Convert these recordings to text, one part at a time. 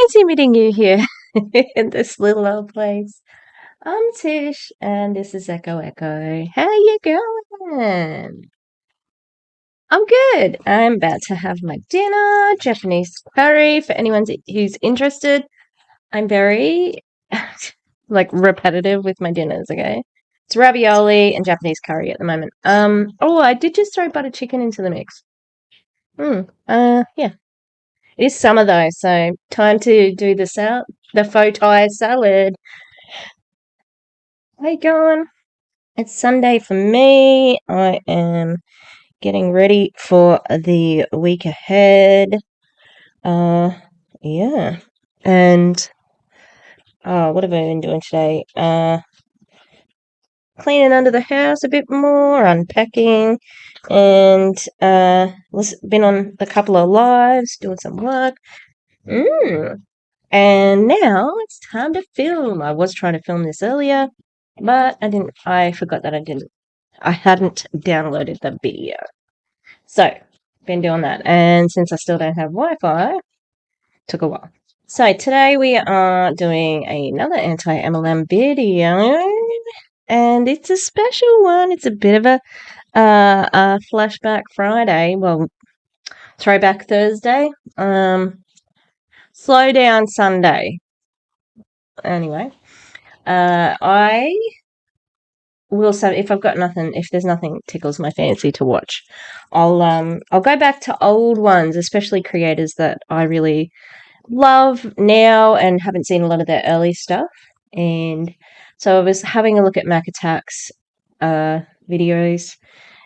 fancy meeting you here in this little old place. I'm Tish, and this is Echo Echo. How you going? I'm good. I'm about to have my dinner, Japanese curry. For anyone who's interested, I'm very repetitive with my dinners. Okay, it's ravioli and Japanese curry at the moment. Oh, I did just throw butter chicken into the mix. Yeah. It is summer though, so time to do the faux Thai salad. How you going? It's Sunday for me. I am getting ready for the week ahead. Uh, yeah. And what have I been doing today? Cleaning under the house a bit more, unpacking, and been on a couple of lives, doing some work. Mm. And now it's time to film. I was trying to film this earlier, but I forgot that I hadn't downloaded the video. So, been doing that. And since I still don't have Wi-Fi, took a while. So today we are doing another anti-MLM video, and it's a special one. It's a bit of a flashback Friday. Well, throwback Thursday. Slow down Sunday. Anyway, I will say if there's nothing tickles my fancy to watch, I'll go back to old ones, especially creators that I really love now and haven't seen a lot of their early stuff. And so I was having a look at Mac Attack's videos,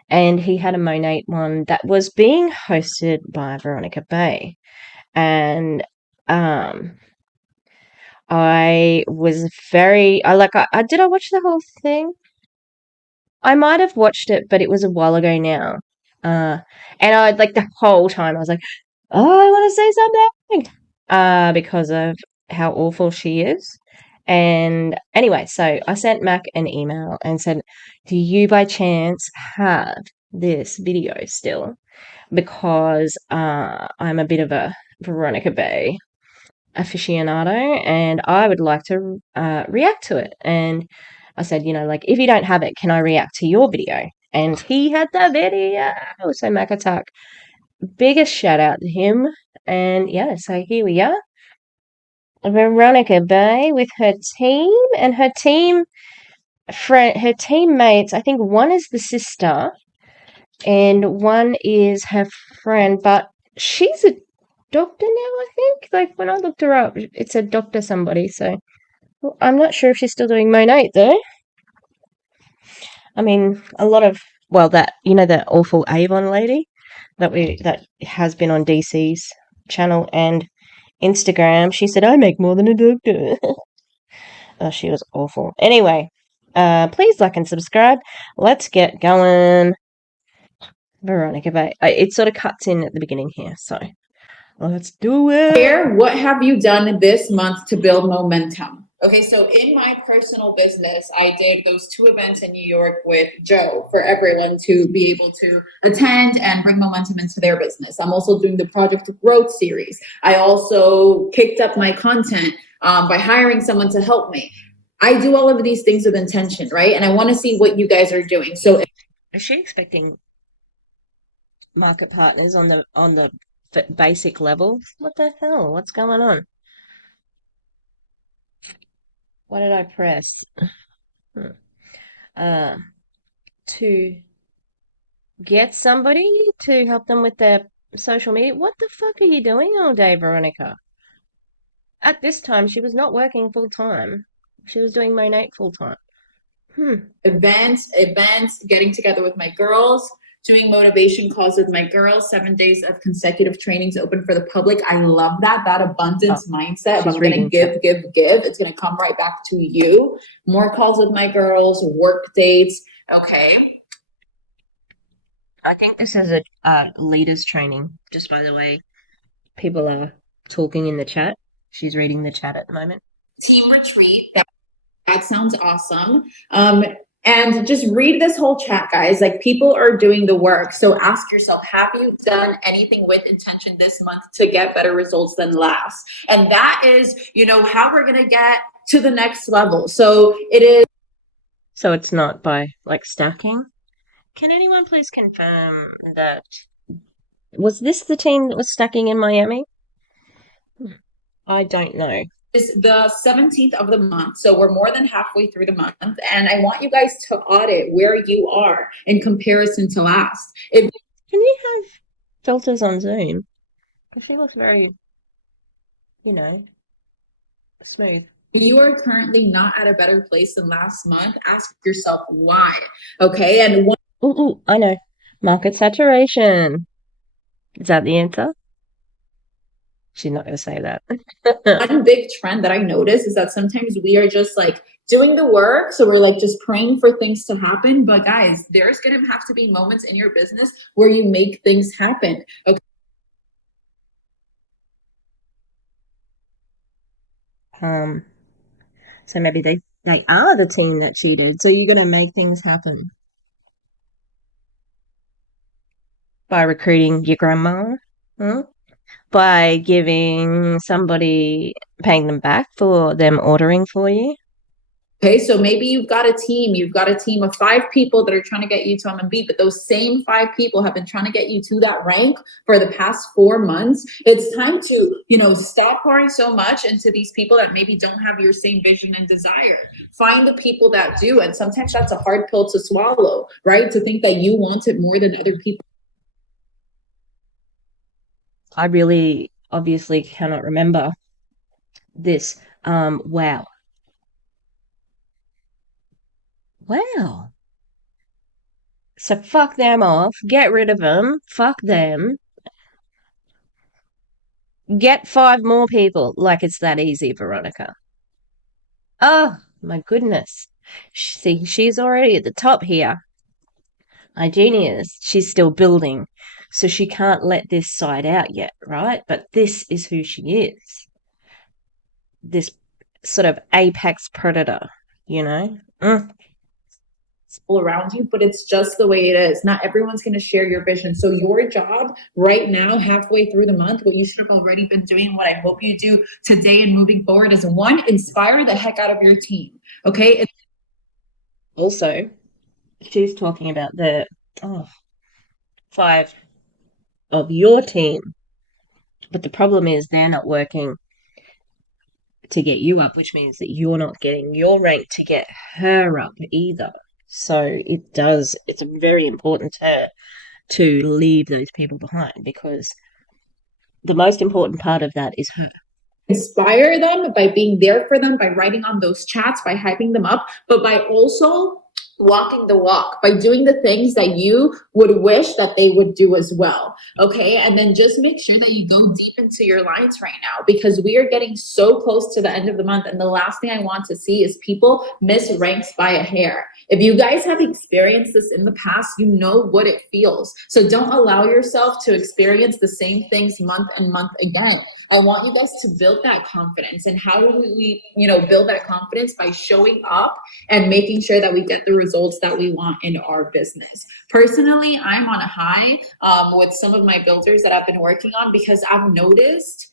and he had a Monat one that was being hosted by Veronica Bay. And I was did I watch the whole thing? I might have watched it, but it was a while ago now. And I like the whole time I was like, oh, I want to say something. Because of how awful she is. And anyway, so I sent Mac an email and said, do you by chance have this video still? Because I'm a bit of a Veronica Bay aficionado and I would like to react to it. And I said, if you don't have it, can I react to your video? And he had the video. So Mac Attack, biggest shout out to him. And yeah, so here we are. Veronica Bay with her team and her teammates. I think one is the sister and one is her friend, but she's a doctor now, I think. Like when I looked her up, it's a doctor somebody, so I'm not sure if she's still doing Monat though. I mean, that awful Avon lady that has been on DC's channel and Instagram. She said, I make more than a doctor. Oh, she was awful. Anyway, please like and subscribe. Let's get going. Veronica Bay. It sort of cuts in at the beginning here, so let's do it. What have you done this month to build momentum? Okay, so in my personal business, I did those 2 events in New York with Joe for everyone to be able to attend and bring momentum into their business. I'm also doing the Project Growth series. I also kicked up my content by hiring someone to help me. I do all of these things with intention, right? And I want to see what you guys are doing. So, is she expecting market partners on the basic level? What the hell? What's going on? What did I press? Uh, to get somebody to help them with their social media. What the fuck are you doing all day, Veronica? At this time, she was not working full time. She was doing Monat full time. Events, getting together with my girls, doing motivation calls with my girls, 7 days of consecutive trainings open for the public. I love that abundance mindset. If I'm going to give. It's going to come right back to you. More calls with my girls, work dates. Okay. I think this is a leaders training, just by the way. People are talking in the chat. She's reading the chat at the moment. Team retreat. That sounds awesome. And just read this whole chat, guys. Like, people are doing the work. So ask yourself, have you done anything with intention this month to get better results than last? And that is, how we're going to get to the next level. So it is. So it's not by like stacking. Can anyone please confirm that was this the team that was stacking in Miami? I don't know. Is the 17th of the month. So we're more than halfway through the month. And I want you guys to audit where you are in comparison to last. If Can you have filters on Zoom? Because she looks very, you know, smooth. you are currently not at a better place than last month, ask yourself why. Okay. And Ooh, I know. Market saturation. Is that the answer? She's not going to say that. one big trend that I notice is that sometimes we are just like doing the work. So we're like just praying for things to happen. But guys, there's going to have to be moments in your business where you make things happen. Okay. Um, so maybe they are the team that cheated. So you're going to make things happen by recruiting your grandma, huh? By giving somebody, paying them back for them ordering for you. Okay, so maybe you've got a team of 5 people that are trying to get you to MMB, but those same 5 people have been trying to get you to that rank for the past 4 months. It's time to, stop pouring so much into these people that maybe don't have your same vision and desire. Find the people that do. And sometimes that's a hard pill to swallow, right? To think that you want it more than other people. I really obviously cannot remember this. Wow. Wow. So fuck them off. Get rid of them. Fuck them. Get 5 more people. Like it's that easy, Veronica. Oh, my goodness. See, she's already at the top here. My genius. She's still building. So she can't let this side out yet, right? But this is who she is. This sort of apex predator, you know? Around you, but it's just the way it is. Not everyone's going to share your vision. So your job right now, halfway through the month, what you should have already been doing, what I hope you do today and moving forward, is one, inspire the heck out of your team. Okay. Also, she's talking about the 5 of your team. But the problem is they're not working to get you up, which means that you're not getting your rank to get her up either. So it's very important to leave those people behind because the most important part of that is her. Inspire them by being there for them, by writing on those chats, by hyping them up, but by also walking the walk, by doing the things that you would wish that they would do as well. Okay. And then just make sure that you go deep into your lines right now, because we are getting so close to the end of the month. And the last thing I want to see is people miss ranks by a hair. If you guys have experienced this in the past, you know what it feels. So don't allow yourself to experience the same things month and month again. I want you guys to build that confidence. And how do we, build that confidence? By showing up and making sure that we get the results that we want in our business. Personally, I'm on a high with some of my builders that I've been working on, because I've noticed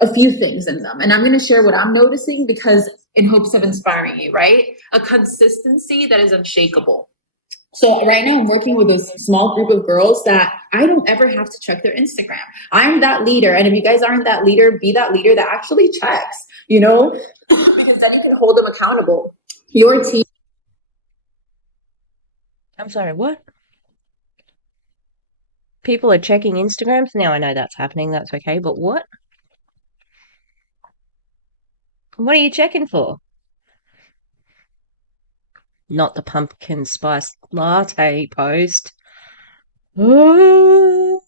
a few things in them. And I'm going to share what I'm noticing, because in hopes of inspiring you, right? A consistency that is unshakable. So right now I'm working with this small group of girls that I don't ever have to check their Instagram. I'm that leader. And if you guys aren't that leader, be that leader that actually checks, because then you can hold them accountable. Your team. I'm sorry, what? People are checking Instagrams? Now I know that's happening, that's okay, but what? What are you checking for? Not the pumpkin spice latte post. Oh,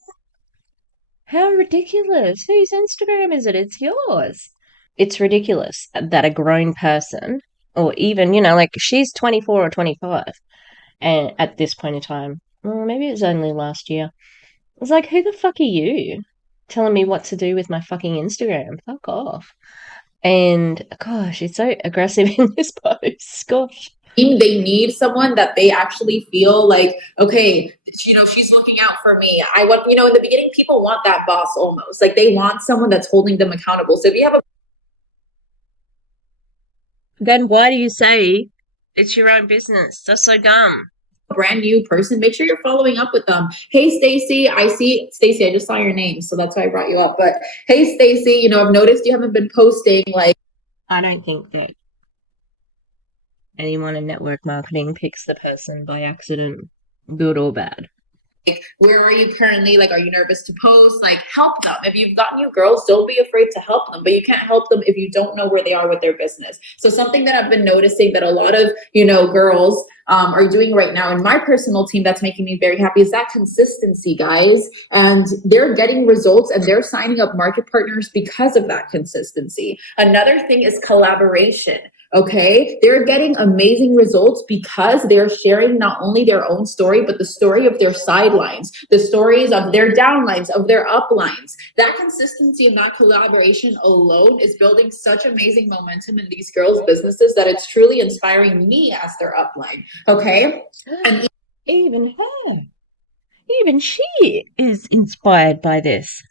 how ridiculous. Whose Instagram is it? It's yours. It's ridiculous that a grown person, or even, like she's 24 or 25, and at this point in time, well, maybe it was only last year. It's like, who the fuck are you telling me what to do with my fucking Instagram? Fuck off. And gosh, it's so aggressive in this post. Gosh. They need someone that they actually feel like, okay, she's looking out for me. I want, in the beginning, people want that boss almost. Like they want someone that's holding them accountable. So if you have a Then why do you say it's your own business? That's so dumb. brand new person, make sure you're following up with them. Hey, Stacy, I see Stacy, I just saw your name, so that's why I brought you up. But hey, Stacy, I've noticed you haven't been posting like I don't think that anyone in network marketing picks the person by accident, good or bad. where are you currently? Like, are you nervous to post? Like, help them. If you've got new girls, don't be afraid to help them. But you can't help them if you don't know where they are with their business. So something that I've been noticing that a lot of, girls are doing right now in my personal team that's making me very happy is that consistency, guys. And they're getting results and they're signing up market partners because of that consistency. Another thing is collaboration. Okay, they're getting amazing results because they're sharing not only their own story, but the story of their sidelines, the stories of their downlines, of their uplines. That consistency and that collaboration alone is building such amazing momentum in these girls' businesses that it's truly inspiring me as their upline. Okay, and Even her, even she is inspired by this.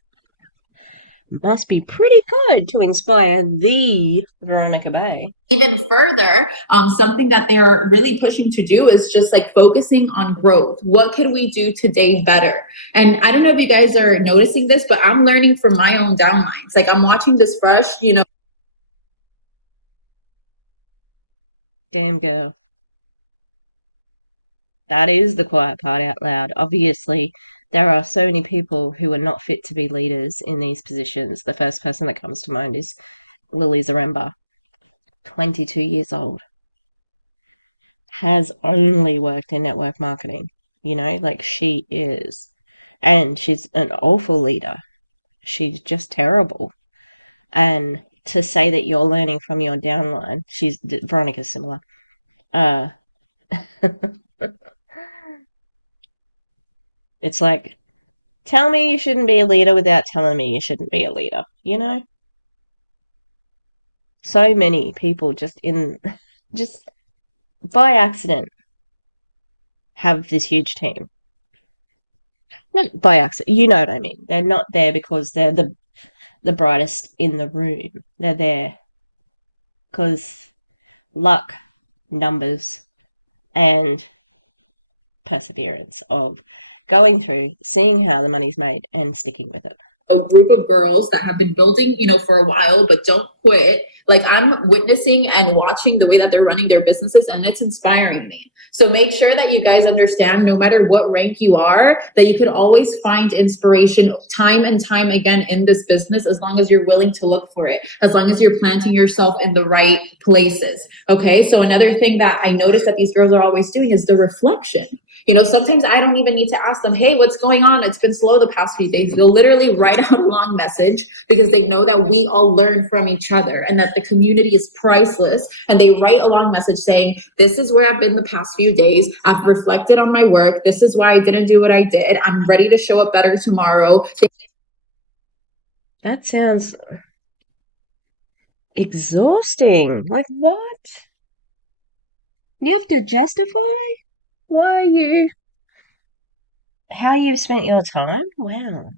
Must be pretty good to inspire the Veronica Bay. even further, something that they are really pushing to do is just like focusing on growth. What could we do today better? And I don't know if you guys are noticing this, but I'm learning from my own downlines. Like I'm watching this fresh, Damn girl. That is the quiet part out loud. Obviously, there are so many people who are not fit to be leaders in these positions. The first person that comes to mind is Lily Zaremba, 22 years old, has only worked in network marketing. Like she is. And she's an awful leader. She's just terrible. And to say that you're learning from your downline, Veronica's similar. Uh, it's like, tell me you shouldn't be a leader without telling me you shouldn't be a leader. So many people just by accident have this huge team. Not by accident, you know what I mean. They're not there because they're the brightest in the room. They're there because luck, numbers, and perseverance of going through, seeing how the money's made, and sticking with it. a group of girls that have been building, for a while, but don't quit. Like I'm witnessing and watching the way that they're running their businesses, and it's inspiring me. So make sure that you guys understand, no matter what rank you are, that you can always find inspiration time and time again in this business, as long as you're willing to look for it, as long as you're planting yourself in the right places. Okay. So another thing that I noticed that these girls are always doing is the reflection. Sometimes I don't even need to ask them, hey, what's going on? It's been slow the past few days. They'll literally write out a long message because they know that we all learn from each other and that the community is priceless. And they write a long message saying, this is where I've been the past few days. I've reflected on my work. This is why I didn't do what I did. I'm ready to show up better tomorrow. That sounds exhausting. Like what? You have to justify why how you've spent your time? Wow.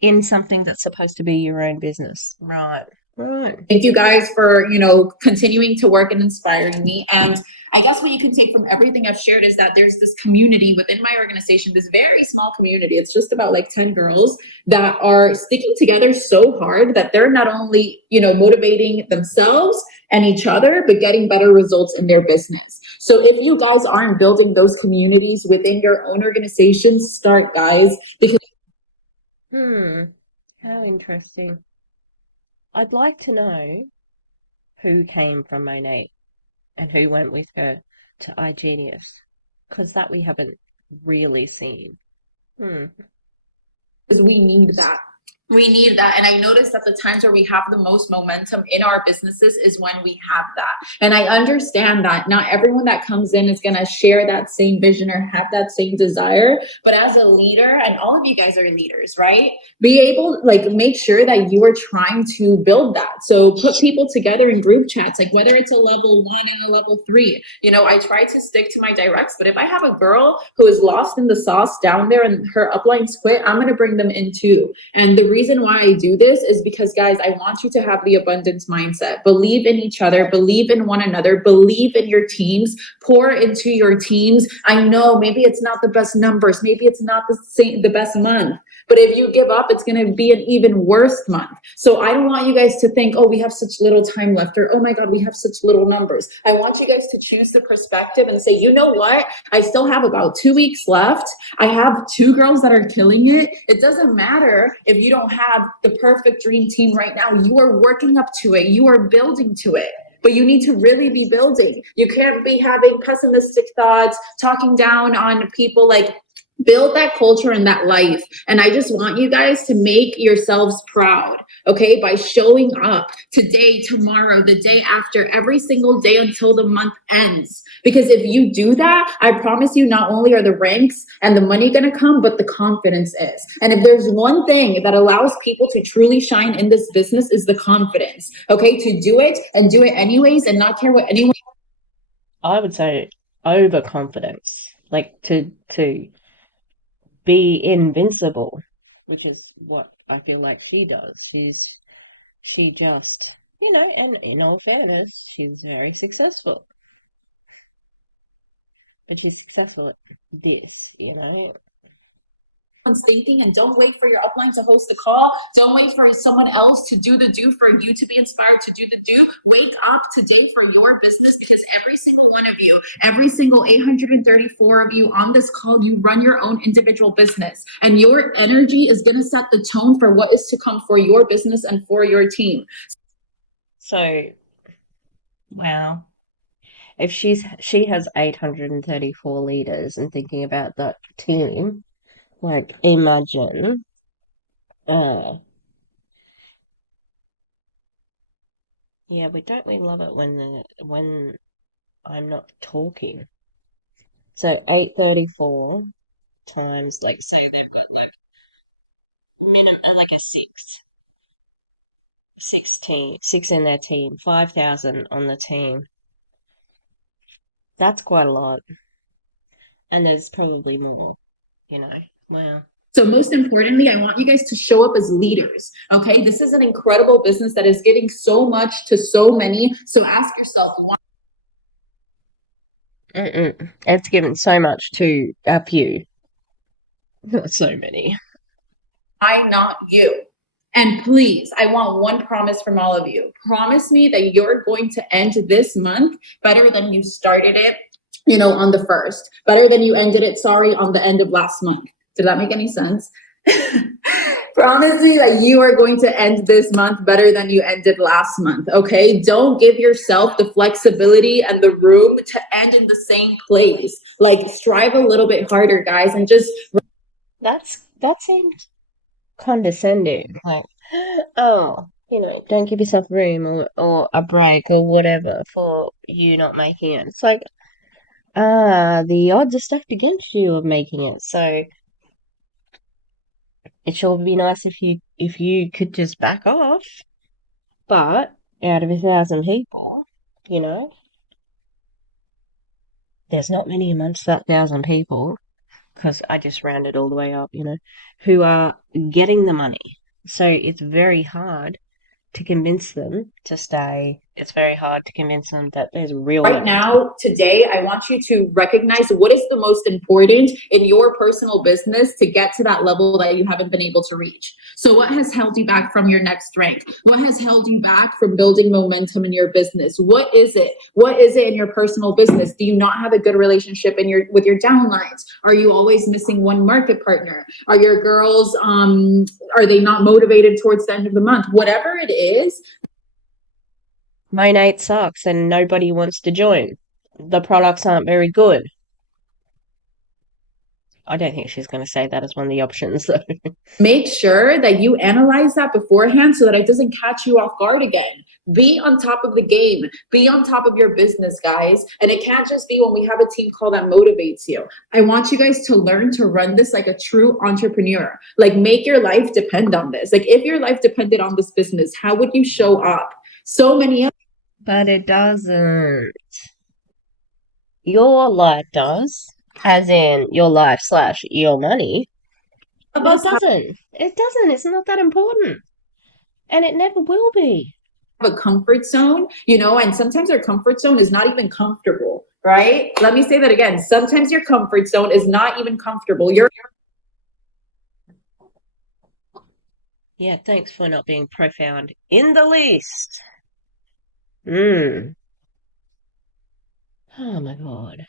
In something that's supposed to be your own business. Right. Right. Thank you guys for, continuing to work and inspiring me. And I guess what you can take from everything I've shared is that there's this community within my organization, this very small community. It's just about like 10 girls that are sticking together so hard that they're not only, motivating themselves and each other, but getting better results in their business. So if you guys aren't building those communities within your own organization, start, guys. Because How interesting. I'd like to know who came from Monat and who went with her to iGenius, because that we haven't really seen. we need that. We need that. And I noticed that the times where we have the most momentum in our businesses is when we have that. And I understand that not everyone that comes in is going to share that same vision or have that same desire. But as a leader, and all of you guys are leaders, right? Be able, like, make sure that you are trying to build that. So put people together in group chats, like whether it's a level 1 and a level 3. You know, I try to stick to my directs, but if I have a girl who is lost in the sauce down there and her uplines quit, I'm going to bring them in too. And the reason why I do this is because, guys, I want you to have the abundance mindset. Believe in each other, believe in one another, believe in your teams, pour into your teams. I know maybe it's not the best numbers, maybe it's not the best month. But if you give up, it's going to be an even worse month. So I don't want you guys to think, oh, we have such little time left, or oh my God, we have such little numbers. I want you guys to choose the perspective and say, you know what? I still have about 2 weeks left. I have 2 girls that are killing it. It doesn't matter if you don't have the perfect dream team right now. You are working up to it. You are building to it. But you need to really be building. You can't be having pessimistic thoughts, talking down on people. Like, build that culture and that life. And I just want you guys to make yourselves proud, okay, by showing up today, tomorrow, the day after, every single day until the month ends. Because if you do that, I promise you, not only are the ranks and the money going to come, but the confidence is. And if there's one thing that allows people to truly shine in this business, is the confidence, okay, to do it and do it anyways and not care what anyone. I would say overconfidence, like to be invincible, which is what I feel like she does. She just, and in all fairness, she's very successful. But she's successful at this. Thinking, and don't wait for your upline to host a call. Don't wait for someone else to do the do for you to be inspired to do the do. Wake up today for your business, because every single one of you, every single 834 of you on this call, you run your own individual business, and your energy is going to set the tone for what is to come for your business and for your team. So, wow. If she has 834 leaders and thinking about that team, like imagine, uh, yeah, don't we love it when I'm not talking? So 834 times, like, say they've got like minimum, like a six in their team, 5,000 on the team. That's quite a lot. And there's probably more, you know. Wow. So most importantly, I want you guys to show up as leaders. Okay. This is an incredible business that is giving so much to so many. So ask yourself, why? It's given so much to a few, not so many. Why not you? And please, I want one promise from all of you. Promise me that you're going to end this month better than you started it, on the first. Better than you ended it, sorry, on the end of last month. Did that make any sense? Promise me that you are going to end this month better than you ended last month, okay? Don't give yourself the flexibility and the room to end in the same place. Like, strive a little bit harder, guys, and just. That seems condescending. Like, oh, don't give yourself room or a break or whatever for you not making it. It's like, the odds are stacked against you of making it. So it sure would be nice if you could just back off. But out of 1,000 people, you know, there's not many amongst that 1,000 people, because I just rounded all the way up, who are getting the money. So it's very hard to convince them to stay. It's very hard to convince them that there's real Right momentum. now, today, I want you to recognize what is the most important in your personal business to get to that level that you haven't been able to reach. So what has held you back from your next rank? What has held you back from building momentum in your business? What is it? What is it in your personal business? Do you not have a good relationship with your downlines? Are you always missing one market partner? Are your girls, are they not motivated towards the end of the month? Whatever it is, Monat sucks and nobody wants to join. The products aren't very good. I don't think she's going to say that as one of the options, though. Make sure that you analyze that beforehand so that it doesn't catch you off guard again. Be on top of the game. Be on top of your business, guys. And it can't just be when we have a team call that motivates you. I want you guys to learn to run this like a true entrepreneur. Like, make your life depend on this. Like, if your life depended on this business, how would you show up? So many. But it doesn't. Your life does, as in your life slash your money. Of But it us doesn't. It doesn't. It's not that important. And it never will be. have a comfort zone, and sometimes our comfort zone is not even comfortable, right? Let me say that again. Sometimes your comfort zone is not even comfortable. Yeah, thanks for not being profound in the least. Hmm. Oh my God.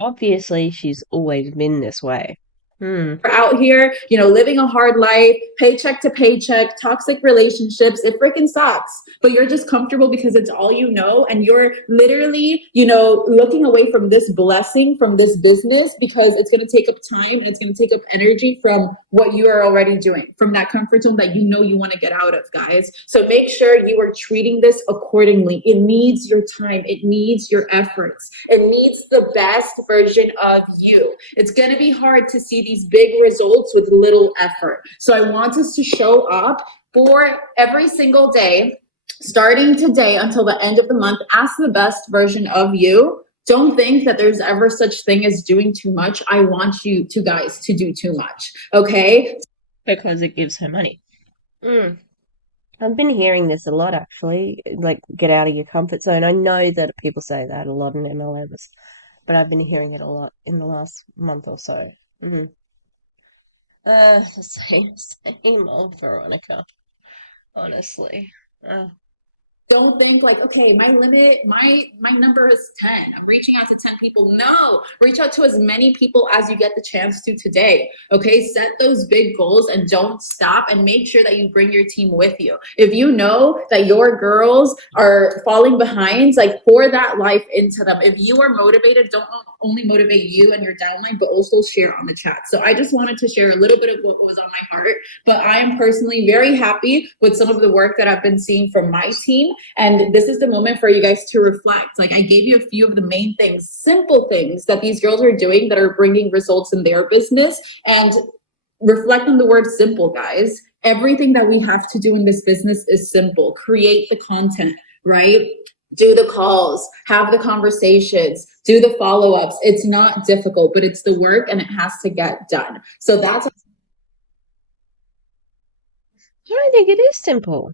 Obviously, she's always been this way. Hmm. Out here, living a hard life, paycheck to paycheck, toxic relationships. It freaking sucks. But you're just comfortable because it's all you know. And you're literally, looking away from this blessing, from this business, because it's going to take up time and it's going to take up energy from what you are already doing, from that comfort zone that you want to get out of, guys. So make sure you are treating this accordingly. It needs your time, it needs your efforts, it needs the best version of you. It's going to be hard to see these big results with little effort. So I want us to show up for every single day, starting today until the end of the month. Ask the best version of you. Don't think that there's ever such thing as doing too much. I want you to guys to do too much. Okay? Because it gives her money. I've been hearing this a lot, actually. Like, get out of your comfort zone. I know that people say that a lot in MLMs, but I've been hearing it a lot in the last month or so. Same old Veronica, honestly. Don't think like, okay, my limit, my number is 10. I'm reaching out to 10 people. No, reach out to as many people as you get the chance to today. Okay, set those big goals and don't stop, and make sure that you bring your team with you. If you know that your girls are falling behind, like, pour that life into them. If you are motivated, don't only motivate you and your downline, but also share on the chat. So I just wanted to share a little bit of what was on my heart, but I am personally very happy with some of the work that I've been seeing from my team. And this is the moment for you guys to reflect. Like, I gave you a few of the main things, simple things that these girls are doing that are bringing results in their business. And reflect on the word simple, guys. Everything that we have to do in this business is simple. Create the content, right? Do the calls, have the conversations, do the follow-ups. It's not difficult, but it's the work and it has to get done. So that's. I don't think it is simple.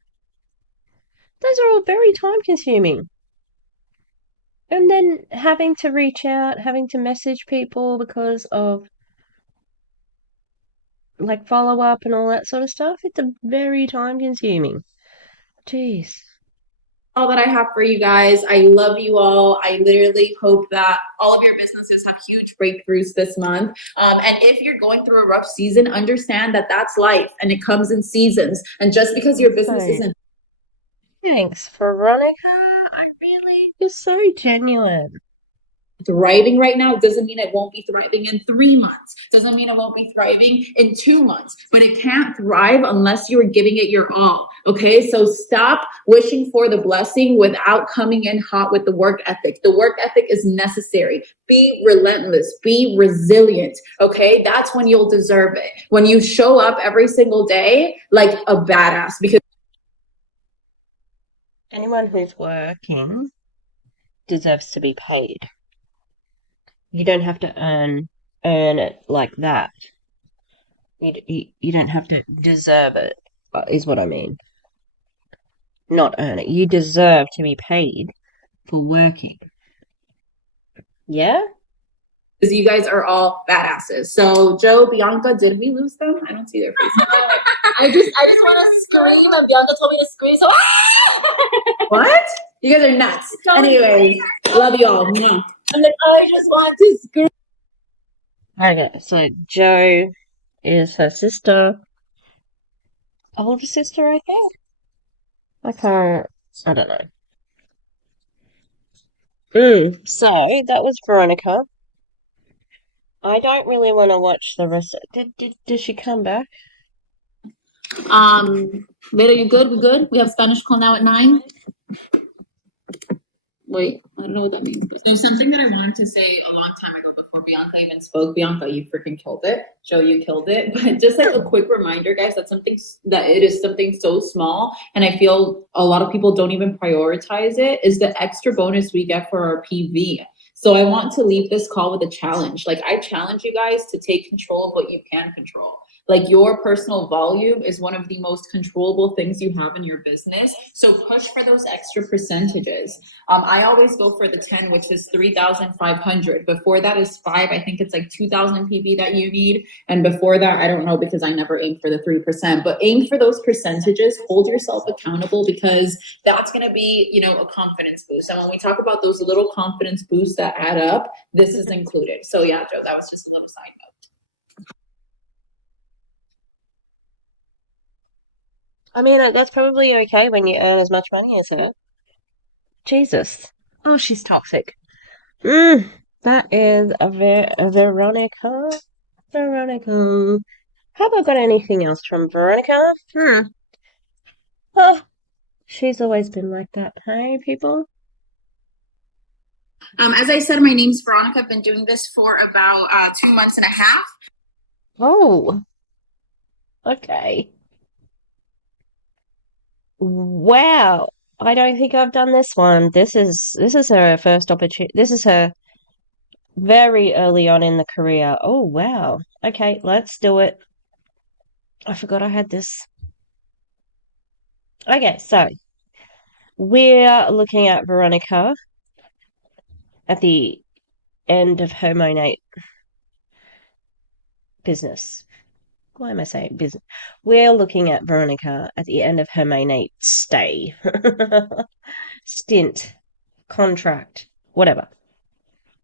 Those are all very time consuming. And then having to reach out, having to message people because of like follow up and all that sort of stuff, it's a very time consuming. Jeez. All that I have for you guys. I love you all. I literally hope that all of your businesses have huge breakthroughs this month. And if you're going through a rough season, understand that that's life and it comes in seasons. And just because your business isn't Thanks, Veronica. You're so genuine. thriving right now doesn't mean it won't be thriving in 3 months, doesn't mean it won't be thriving in 2 months, but it can't thrive unless you are giving it your all. Okay, so stop wishing for the blessing without coming in hot with the work ethic. The work ethic is necessary. Be relentless, be resilient. Okay, that's when you'll deserve it, when you show up every single day like a badass. Because anyone who's working deserves to be paid. You don't have to earn it like that. You don't have to deserve it, is what I mean. Not earn it. You deserve to be paid for working. Yeah? because you guys are all badasses. So Joe, Bianca, did we lose them? I don't see their faces. I just want to scream, and Bianca told me to scream. So what? You guys are nuts. Anyways, love you all. Mwah. I'm like, I just want to scream. Okay, so Joe is her sister. Older sister, I think. I don't know. So that was Veronica. I don't really want to watch the rest. Did she come back? Later, you good? We good? We have Spanish call now at 9. Wait, I don't know what that means. There's something that I wanted to say a long time ago before Bianca even spoke. Bianca, you freaking killed it. Joe, you killed it. But just like a quick reminder, guys, that it is something so small, and I feel a lot of people don't even prioritize it, is the extra bonus we get for our PV. So I want to leave this call with a challenge. Like, I challenge you guys to take control of what you can control. Like, your personal volume is one of the most controllable things you have in your business. So push for those extra percentages. I always go for the 10, which is 3,500. Before that is 5. I think it's like 2,000 PV that you need. And before that, I don't know, because I never aim for the 3%, but aim for those percentages, hold yourself accountable, because that's going to be, a confidence boost. And when we talk about those little confidence boosts that add up, this is included. So yeah, Joe, that was just a little side note. I mean, that's probably okay when you earn as much money as her. Jesus. Oh, she's toxic. Mm, that is a Veronica. Veronica. Have I got anything else from Veronica? Oh, she's always been like that. Hey, people. As I said, my name's Veronica. I've been doing this for about 2 months and a half. Oh, okay. Wow. I don't think I've done this one. This is her first opportunity. This is her very early on in the career. Oh, wow. Okay, let's do it. I forgot I had this. Okay, so we're looking at Veronica at the end of her Monat business. Why am I saying business? We're looking at Veronica at the end of her Monat stay, stint, contract, whatever.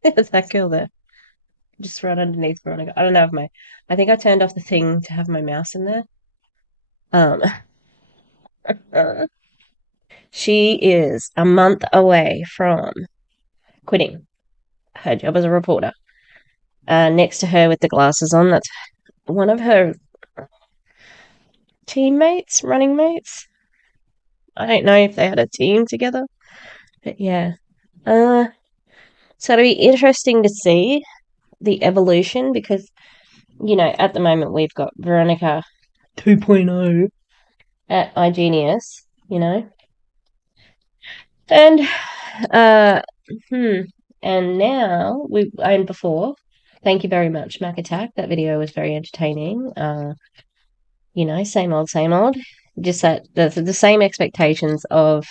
That girl there, just right underneath Veronica. I don't know if I think I turned off the thing to have my mouse in there. Um, she is a month away from quitting her job as a reporter. Next to her with the glasses on, that's one of her teammates, running mates. I don't know if they had a team together, but yeah. Uh, so it'll be interesting to see the evolution because, at the moment we've got Veronica 2.0 at iGenius, and uh, hmm, and now and before. Thank you very much, Mac Attack. That video was very entertaining. Same old, same old. Just that the same expectations of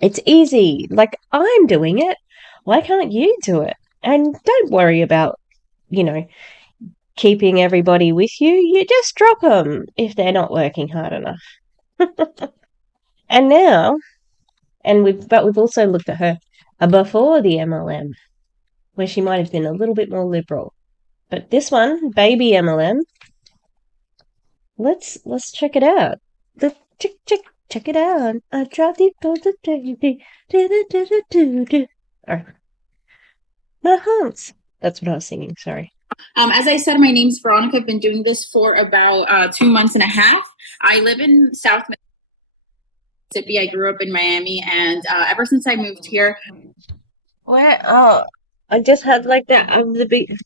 it's easy. Like I'm doing it. Why can't you do it? And don't worry about, you know, keeping everybody with you. You just drop them if they're not working hard enough. And now, we've also looked at her before the MLM, where she might have been a little bit more liberal. But this one, baby MLM, let's check it out. Let's check it out. I dropped it on the baby. All right. My huns. That's what I was singing. Sorry. As I said, my name's Veronica. I've been doing this for about 2 months and a half. I live in South Mississippi. I grew up in Miami, and ever since I moved here, Where? Oh, I just had like that of the big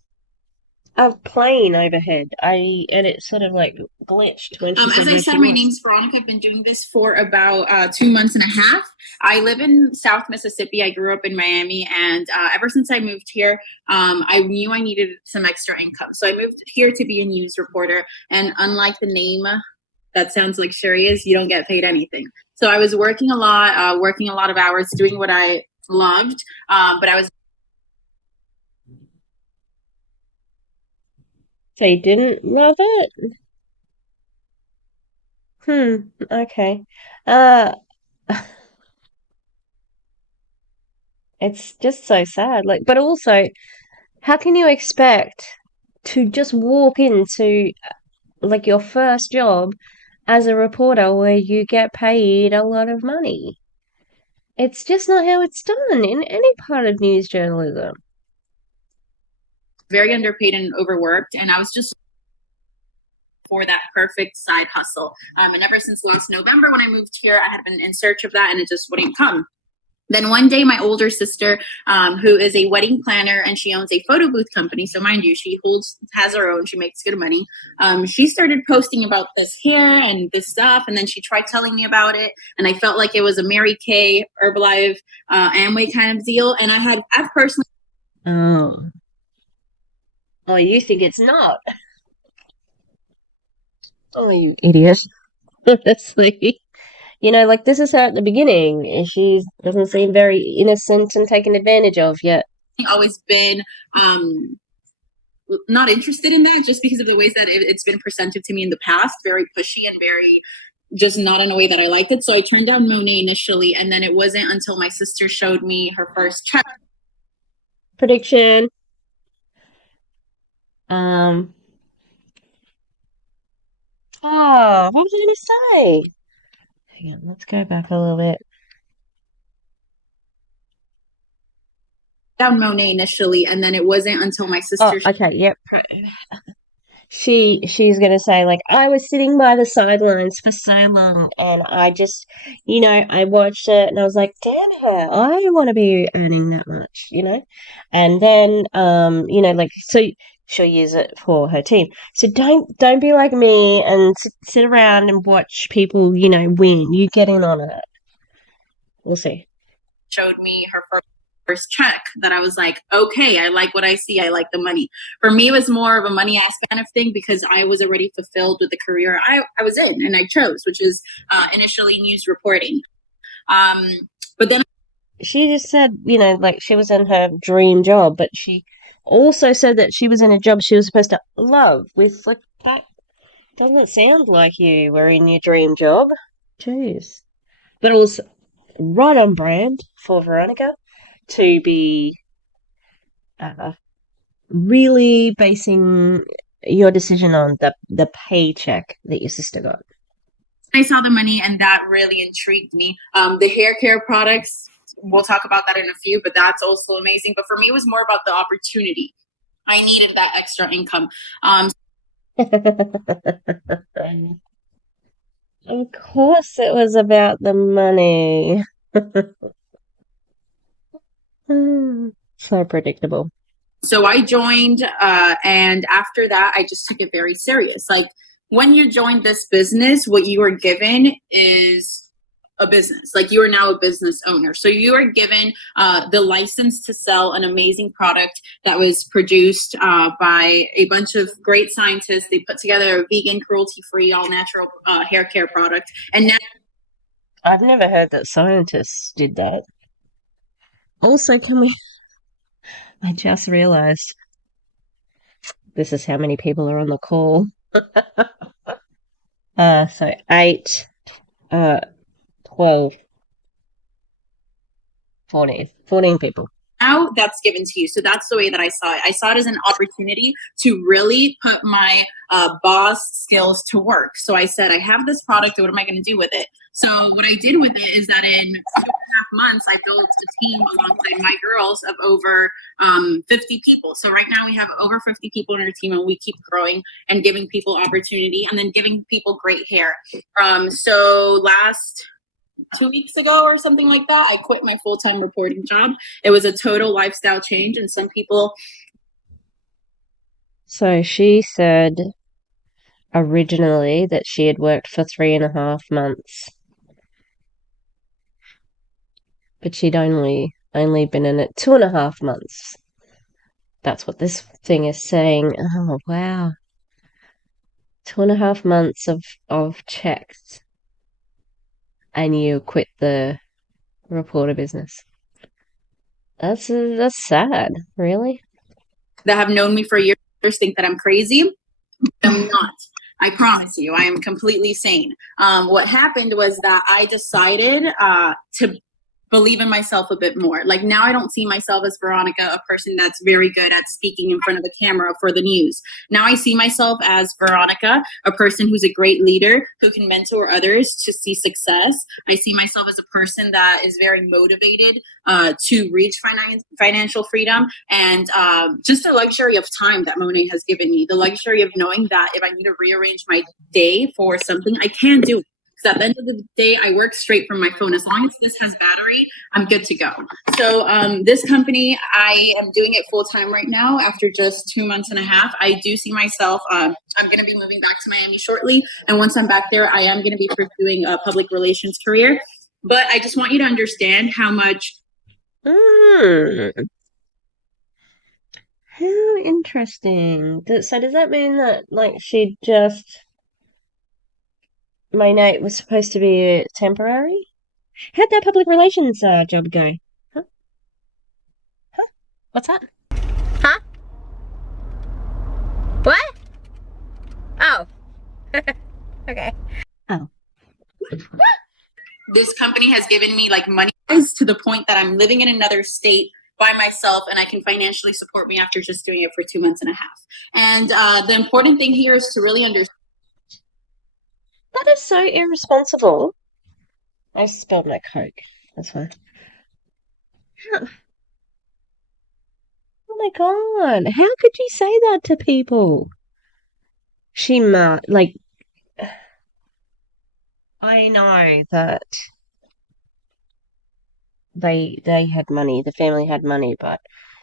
a plane overhead. And it sort of like glitched when she said as I where said, she my was. name's Veronica. I've been doing this for about 2 months and a half. I live in South Mississippi. I grew up in Miami, and ever since I moved here, I knew I needed some extra income. So I moved here to be a news reporter. And unlike the name that sounds like Sherry is, you don't get paid anything. So I was working a lot of hours, doing what I loved, but I was. They didn't love it. Okay. Uh, it's just so sad. Like, but also, how can you expect to just walk into like your first job as a reporter where you get paid a lot of money? It's just not how it's done in any part of news journalism. Very underpaid and overworked, and I was just for that perfect side hustle. And ever since last November when I moved here, I had been in search of that, and it just wouldn't come. Then one day, my older sister, who is a wedding planner and she owns a photo booth company, so mind you, she has her own, she makes good money. She started posting about this hair and this stuff, and then she tried telling me about it, and I felt like it was a Mary Kay, Herbalife, Amway kind of deal, and I've personally. Oh. Oh, you think it's not? Oh, you idiot. Honestly. Like this is her at the beginning, and she doesn't seem very innocent and taken advantage of yet. Always been not interested in that just because of the ways that it's been presented to me in the past, very pushy and very just not in a way that I liked it. So I turned down Monet initially, and then it wasn't until my sister showed me her first check. Prediction. Um. Oh, what was I going to say? Hang on, let's go back a little bit. Down Monet initially, and then it wasn't until my Oh, sister. okay, yep. She's gonna say like I was sitting by the sidelines for so long and I just I watched it and I was like, damn her, I want to be earning that much. And then like so she'll use it for her team. So don't be like me and sit around and watch people win. You get in on it. We'll see. Showed me her first check that I was like, okay, I like what I see. I like the money. For me, it was more of a money ass kind of thing because I was already fulfilled with the career I was in and I chose, which was initially news reporting. But then she just said, like she was in her dream job, but she also said that she was in a job she was supposed to love with like that doesn't sound like you were in your dream job. Jeez. But it was right on brand for Veronica to be uh, really basing your decision on the paycheck that your sister got. I saw the money and that really intrigued me. The hair care products, we'll talk about that in a few, but that's also amazing. But for me, it was more about the opportunity. I needed that extra income. Of course, it was about the money. So predictable. So I joined, and after that, I just took it very serious. Like when you join this business, what you are given is a business. Like you are now a business owner. So you are given the license to sell an amazing product that was produced by a bunch of great scientists. They put together a vegan, cruelty-free, all-natural hair care product. And now I've never heard that scientists did that. Also, I just realized this is how many people are on the call. So 8, 12, 14 people. now that's given to you. So that's the way that I saw it. I saw it as an opportunity to really put my boss skills to work. So I said, I have this product. What am I going to do with it? So what I did with it is that in 2.5 months, I built a team alongside my girls of over 50 people. So right now we have over 50 people in our team, and we keep growing and giving people opportunity and then giving people great hair. So last 2 weeks ago or something like that, I quit my full-time reporting job. It was a total lifestyle change, and some people. So she said originally that she had worked for 3.5 months, but she'd only been in it 2.5 months. That's what this thing is saying. Oh wow, 2.5 months of checks, and you quit the reporter business. That's sad, really. That have known me for years think that I'm crazy. I'm not. I promise you, I am completely sane. What happened was that I decided to believe in myself a bit more. Like now I don't see myself as Veronica, a person that's very good at speaking in front of the camera for the news. Now I see myself as Veronica, a person who's a great leader who can mentor others to see success. I see myself as a person that is very motivated to reach financial freedom, and just the luxury of time that Monet has given me, the luxury of knowing that if I need to rearrange my day for something, I can do it. Because at the end of the day, I work straight from my phone. As long as this has battery, I'm good to go. So this company, I am doing it full time right now after just 2 months and a half. I do see myself, I'm going to be moving back to Miami shortly. And once I'm back there, I am going to be pursuing a public relations career. But I just want you to understand how much. How interesting. So does that mean that like she just my note was supposed to be temporary? How'd that public relations job go? Huh? Huh? What's that? Huh? What? Oh. Okay. Oh. This company has given me like money to the point that I'm living in another state by myself and I can financially support me after just doing it for 2 months and a half. And the important thing here is to really understand. That is so irresponsible. I spilled my Coke. That's fine. Huh. Oh my god. How could you say that to people? She might, like, I know that they had money, the family had money, but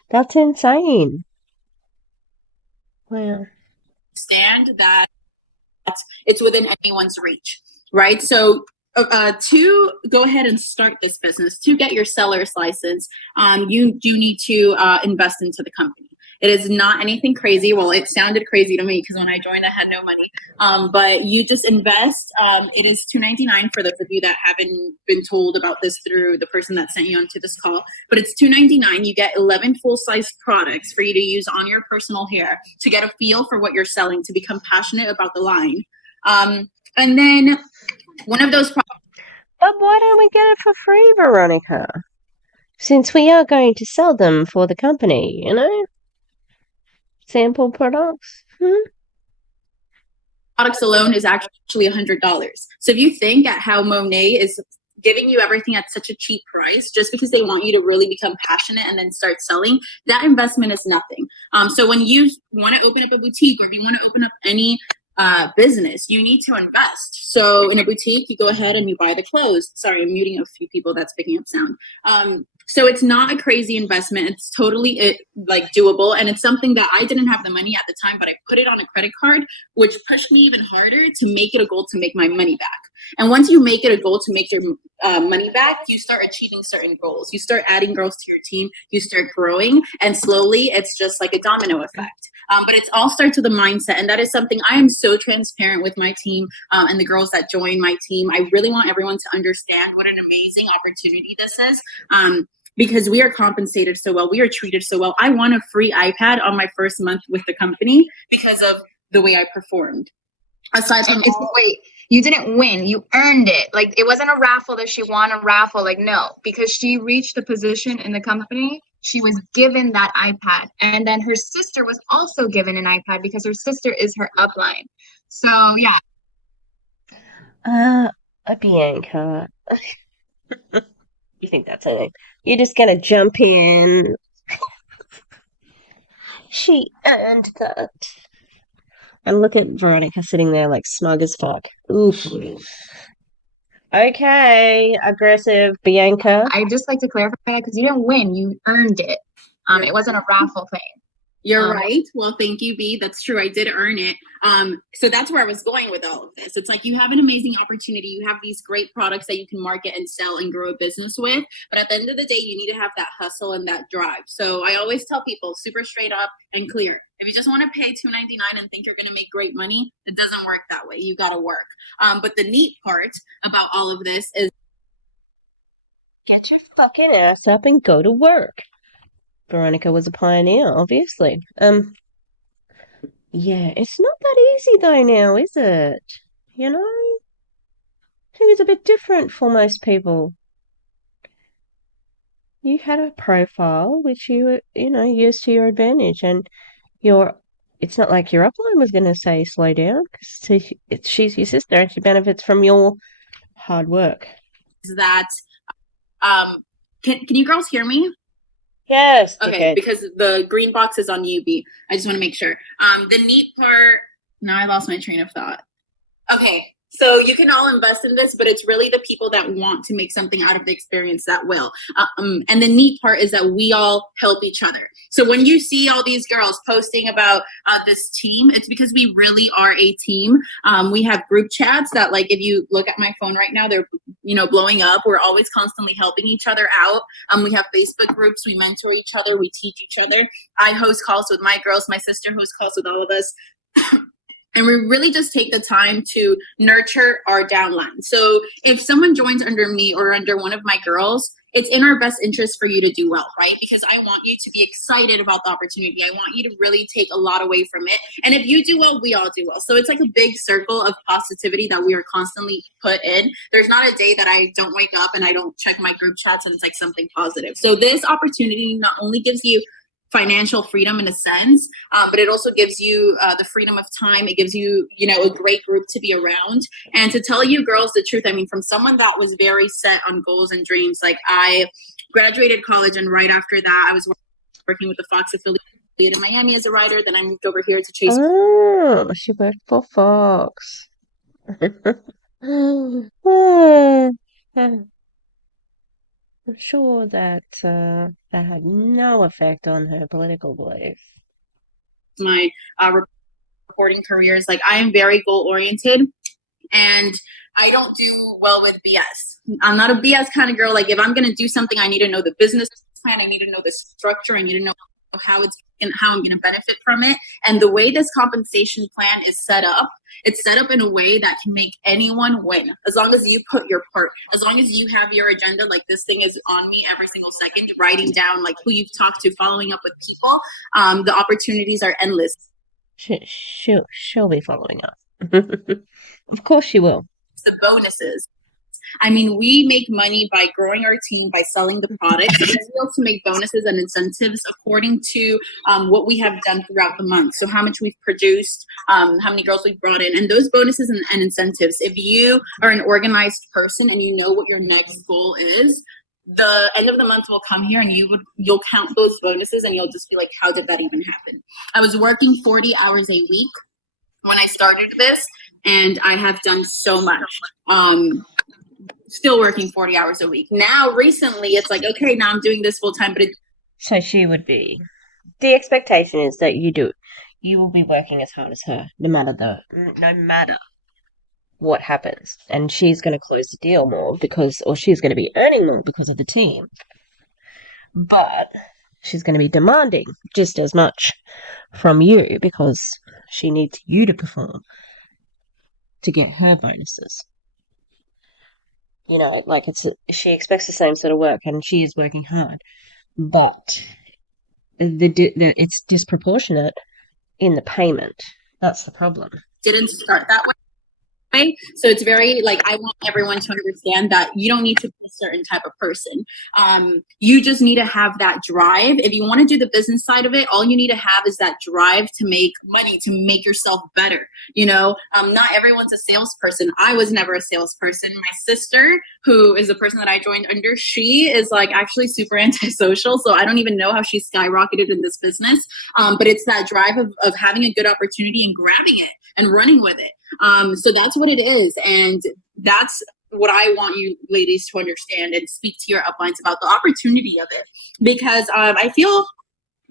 that's insane. Wow. Understand that it's within anyone's reach, right? So to go ahead and start this business, to get your seller's license, you do need to invest into the company. It is not anything crazy. Well, it sounded crazy to me because when I joined, I had no money. But you just invest. It is $2.99 for those of you that haven't been told about this through the person that sent you onto this call. But it's $2.99. You get 11 full-size products for you to use on your personal hair to get a feel for what you're selling, to become passionate about the line. And then one of those products. But why don't we get it for free, Veronica? Since we are going to sell them for the company, you know? Sample products. Products alone is actually $100. So if you think at how Monet is giving you everything at such a cheap price just because they want you to really become passionate and then start selling, that investment is nothing. So when you want to open up a boutique or if you want to open up any business, you need to invest. So in a boutique, you go ahead and you buy the clothes. Sorry, I'm muting a few people that's picking up sound. So it's not a crazy investment. It's totally like doable. And it's something that I didn't have the money at the time, but I put it on a credit card, which pushed me even harder to make it a goal to make my money back. And once you make it a goal to make your money back, you start achieving certain goals. You start adding girls to your team. You start growing. And slowly, it's just like a domino effect. But it all starts with a mindset. And that is something I am so transparent with my team and the girls that join my team. I really want everyone to understand what an amazing opportunity this is. Because we are compensated so well. We are treated so well. I won a free iPad on my first month with the company because of the way I performed. Aside from wait, you didn't win. You earned it. Like, it wasn't a raffle that she won a raffle. Like, no, because she reached the position in the company, she was given that iPad. And then her sister was also given an iPad because her sister is her upline. So, yeah. Bianca. You think that's it? You're just gonna jump in. She earned that. And look at Veronica sitting there like smug as fuck. Oof. Okay, aggressive Bianca. I just like to clarify that because you didn't win. You earned it. It wasn't a raffle thing. You're right. Well, thank you, B. That's true. I did earn it. So that's where I was going with all of this. It's like you have an amazing opportunity. You have these great products that you can market and sell and grow a business with. But at the end of the day, you need to have that hustle and that drive. So I always tell people super straight up and clear. If you just want to pay $2.99 and think you're going to make great money, it doesn't work that way. You got to work. But the neat part about all of this is get your fucking ass up and go to work. Veronica was a pioneer, obviously. Yeah, it's not that easy though now, is it? You know? I think it's a bit different for most people. you had a profile which you used to your advantage, and your it's not like your upline was going to say slow down because she's your sister and she benefits from your hard work. That can you girls hear me? Yes. Okay, because the green box is on UB. I just want to make sure. The neat part. Now I lost my train of thought. Okay, so you can all invest in this, but it's really the people that want to make something out of the experience that will. And the neat part is that we all help each other. So when you see all these girls posting about this team, it's because we really are a team. We have group chats that, like, if you look at my phone right now, they're blowing up. We're always constantly helping each other out. We have Facebook groups. We mentor each other. We teach each other. I host calls with my girls. My sister hosts calls with all of us. And we really just take the time to nurture our downline. So if someone joins under me or under one of my girls, it's in our best interest for you to do well, right? Because I want you to be excited about the opportunity. I want you to really take a lot away from it. And if you do well, we all do well. So it's like a big circle of positivity that we are constantly put in. There's not a day that I don't wake up and I don't check my group chats and it's like something positive. So this opportunity not only gives you financial freedom in a sense, but it also gives you the freedom of time. It gives you, a great group to be around. And to tell you girls the truth, I mean, from someone that was very set on goals and dreams, like I graduated college and right after that, I was working with the Fox affiliate in Miami as a writer. Then I moved over here to Chase. Oh, she worked for Fox. I'm sure that that had no effect on her political beliefs. My reporting career is like, I am very goal oriented and I don't do well with BS. I'm not a BS kind of girl. Like if I'm going to do something, I need to know the business plan. I need to know the structure. I need to know how I'm going to benefit from it. And the way this compensation plan is set up, it's set up in a way that can make anyone win. As long as you put your part, as long as you have your agenda, like this thing is on me every single second, writing down like who you've talked to, following up with people. The opportunities are endless. She'll be following up. Of course she will. The bonuses. I mean, we make money by growing our team, by selling the products. And we also make bonuses and incentives according to what we have done throughout the month. So how much we've produced, how many girls we've brought in, and those bonuses and incentives. If you are an organized person and you know what your next goal is, the end of the month will come here and you'll count those bonuses and you'll just be like, how did that even happen? I was working 40 hours a week when I started this, and I have done so much. Still working 40 hours a week. Now, recently, it's like, okay, now I'm doing this full time, but so she would be. The expectation is that you will be working as hard as her, no matter what happens, and she's going to close the deal more or she's going to be earning more because of the team, but she's going to be demanding just as much from you because she needs you to perform to get her bonuses. Like she expects the same sort of work, and she is working hard, but it's disproportionate in the payment. That's the problem. Didn't start that way. So it's very like, I want everyone to understand that you don't need to be a certain type of person. You just need to have that drive. If you want to do the business side of it, all you need to have is that drive to make money, to make yourself better. Not everyone's a salesperson. I was never a salesperson. My sister, who is the person that I joined under, she is like actually super antisocial. So I don't even know how she skyrocketed in this business. But it's that drive of having a good opportunity and grabbing it and running with it. So that's what it is. And that's what I want you ladies to understand and speak to your uplines about the opportunity of it. Because I feel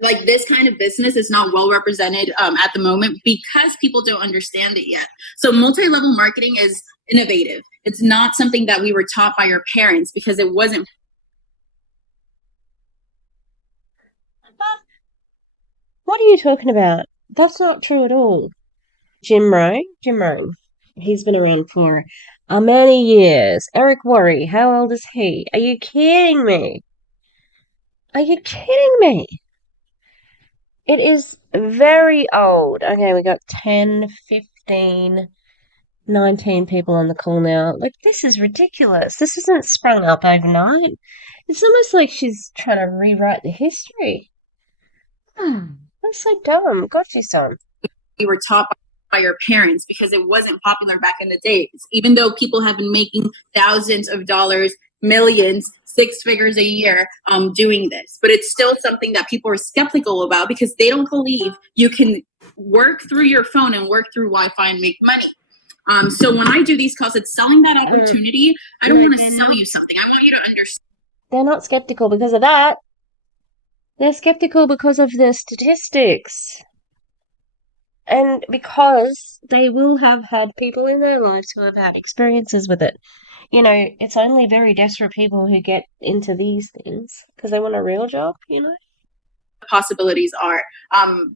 like this kind of business is not well represented at the moment because people don't understand it yet. So multi-level marketing is innovative. It's not something that we were taught by our parents because it wasn't. What are you talking about? That's not true at all. Jim Rohn, he's been around for many years. Eric Worre, how old is he? Are you kidding me? Are you kidding me? It is very old. Okay, we got 10, 15 19 people on the call now. Like, this is ridiculous. This isn't sprung up overnight. It's almost like she's trying to rewrite the history. That's so dumb. Got you some. We were taught by your parents because it wasn't popular back in the days. Even though people have been making thousands of dollars, millions, six figures a year doing this, but it's still something that people are skeptical about because they don't believe you can work through your phone and work through Wi-Fi and make money. So when I do these calls, it's selling that opportunity. I don't want to sell you something. I want you to understand. They're not skeptical because of that. They're skeptical because of the statistics. And because they will have had people in their lives who have had experiences with it. You know, it's only very desperate people who get into these things because they want a real job, you know? Possibilities are.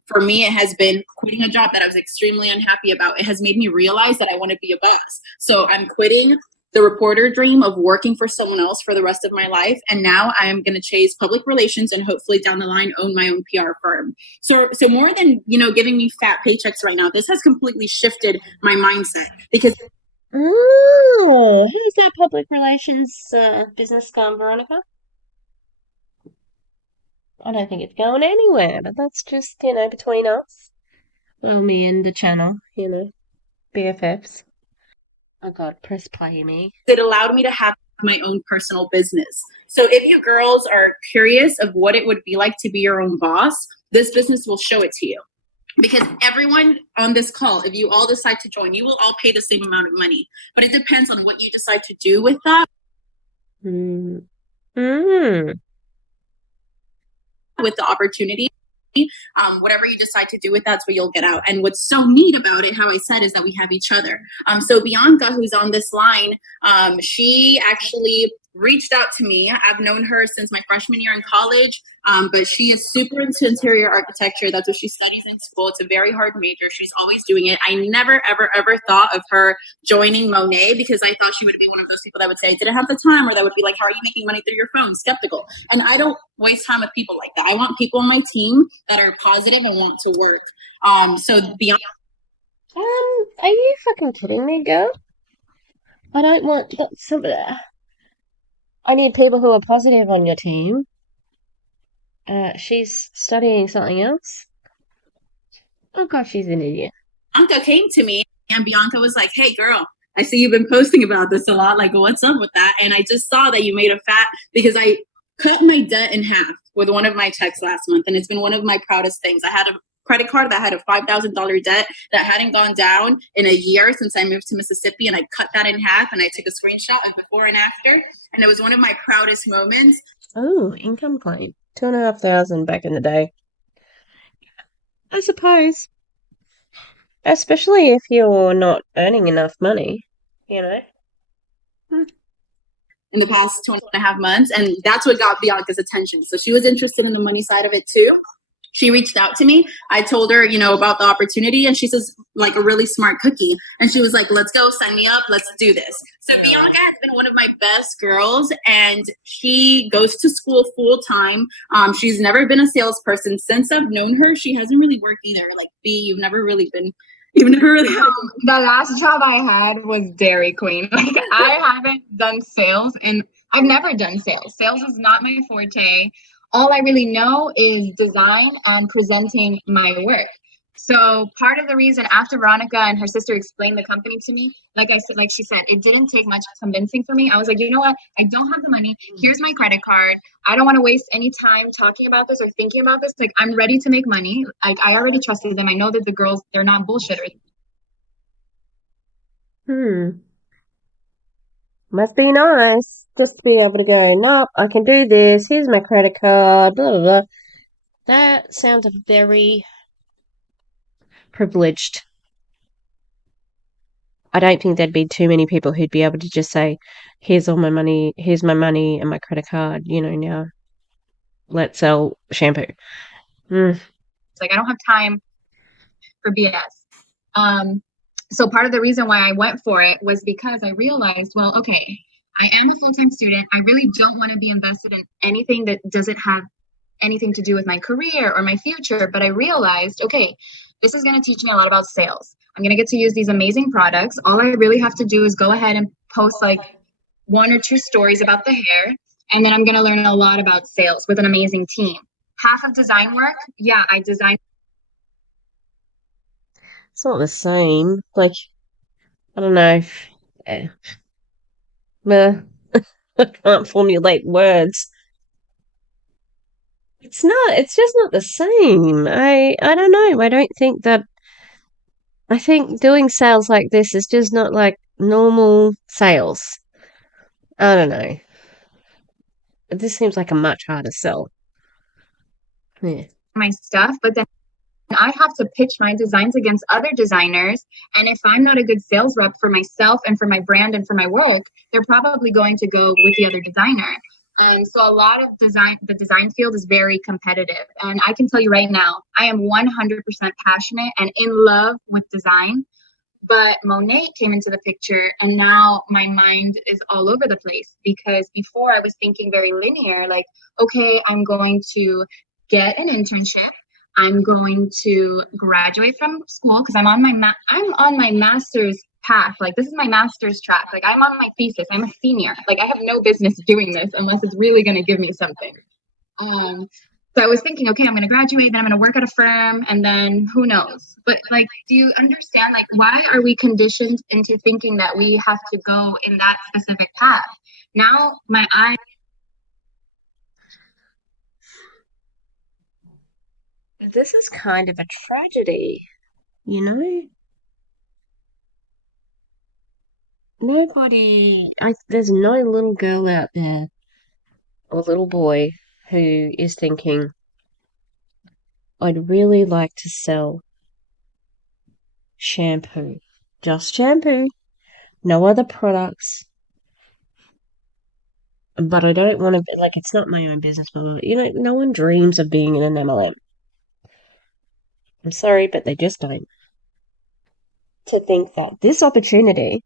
For me, it has been quitting a job that I was extremely unhappy about. It has made me realize that I want to be a boss. So I'm quitting the reporter dream of working for someone else for the rest of my life. And now I am going to chase public relations and hopefully down the line own my own PR firm. So more than, giving me fat paychecks right now, this has completely shifted my mindset because Oh, who's that public relations business gone, Veronica? I don't think it's going anywhere, but that's just, between us. Well, me and the channel, BFFs. Oh God, press play me. it allowed me to have my own personal business. So if you girls are curious of what it would be like to be your own boss, this business will show it to you. Because everyone on this call, if you all decide to join, you will all pay the same amount of money. But it depends on what you decide to do with that. With the opportunity. Whatever you decide to do with that's what you'll get out. And what's so neat about it, how I said, is that we have each other. So Bianca, who's on this line, she actually reached out to me. I've known her since my freshman year in college, but she is super into interior architecture. That's what she studies in school. It's a very hard major. She's always doing it. I never, ever, ever thought of her joining Monat because I thought she would be one of those people that would say, I didn't have the time, or that would be like, how are you making money through your phone? Skeptical. And I don't waste time with people like that. I want people on my team that are positive and want to work. So beyond. Are you fucking kidding me, girl? I don't want somebody. I need people who are positive on your team. She's studying something else. Oh gosh, she's an idiot. Bianca came to me and Bianca was like, hey girl, I see you've been posting about this a lot. Like, what's up with that? And I just saw that you made a fat because I cut my debt in half with one of my checks last month. And it's been one of my proudest things. I had a credit card that had a $5,000 debt that hadn't gone down in a year since I moved to Mississippi. And I cut that in half and I took a screenshot of before and after. And it was one of my proudest moments. Oh, income claim. $2,500 back in the day. I suppose. Especially if you're not earning enough money, in the past 2.5 months. And that's what got Bianca's attention. So she was interested in the money side of it too. She reached out to me. I told her, about the opportunity, and she says, like a really smart cookie. And she was like, let's go, sign me up. Let's do this. So Bianca has been one of my best girls, and she goes to school full time. She's never been a salesperson. Since I've known her, she hasn't really worked either. Like, you've never really been. The last job I had was Dairy Queen. Like, I haven't done sales, and I've never done sales. Sales is not my forte. All I really know is design and presenting my work. So part of the reason, after Veronica and her sister explained the company to me, like she said, it didn't take much convincing for me. I was like, you know what? I don't have the money. Here's my credit card. I don't want to waste any time talking about this or thinking about this. Like, I'm ready to make money. Like, I already trusted them. I know that the girls, they're not bullshitters. Must be nice just to be able to go, nope, I can do this. Here's my credit card, blah, blah, blah. That sounds very privileged. I don't think there'd be too many people who'd be able to just say, here's all my money and my credit card, now let's sell shampoo. It's like, I don't have time for BS. So part of the reason why I went for it was because I realized, well, okay, I am a full-time student. I really don't want to be invested in anything that doesn't have anything to do with my career or my future. But I realized, okay, this is going to teach me a lot about sales. I'm going to get to use these amazing products. All I really have to do is go ahead and post like 1 or 2 stories about the hair. And then I'm going to learn a lot about sales with an amazing team. Half of design work, yeah, I design. It's not the same. Like, I don't know. Eh, meh. I can't formulate words. It's not, it's just not the same. I don't know. I don't think that, I think doing sales like this is just not like normal sales. I don't know. This seems like a much harder sell. Yeah. My stuff, but then I have to pitch my designs against other designers. And if I'm not a good sales rep for myself and for my brand and for my work, they're probably going to go with the other designer. And so a lot of the design field is very competitive. And I can tell you right now, I am 100% passionate and in love with design. But Monat came into the picture, and now my mind is all over the place because before I was thinking very linear, like, okay, I'm going to get an internship. I'm going to graduate from school because I'm on my master's path. Like this is my master's track. Like I'm on my thesis. I'm a senior. Like I have no business doing this unless it's really going to give me something. So I was thinking, okay, I'm going to graduate, then I'm going to work at a firm, and then who knows? But like, do you understand? Like, why are we conditioned into thinking that we have to go in that specific path? Now, my eyes. This is kind of a tragedy, you know? There's no little girl out there or little boy who is thinking, I'd really like to sell shampoo. Just shampoo, no other products. But I don't want to, like, it's not my own business, but, you know, no one dreams of being in an MLM. I'm sorry, but they just don't. To think that this opportunity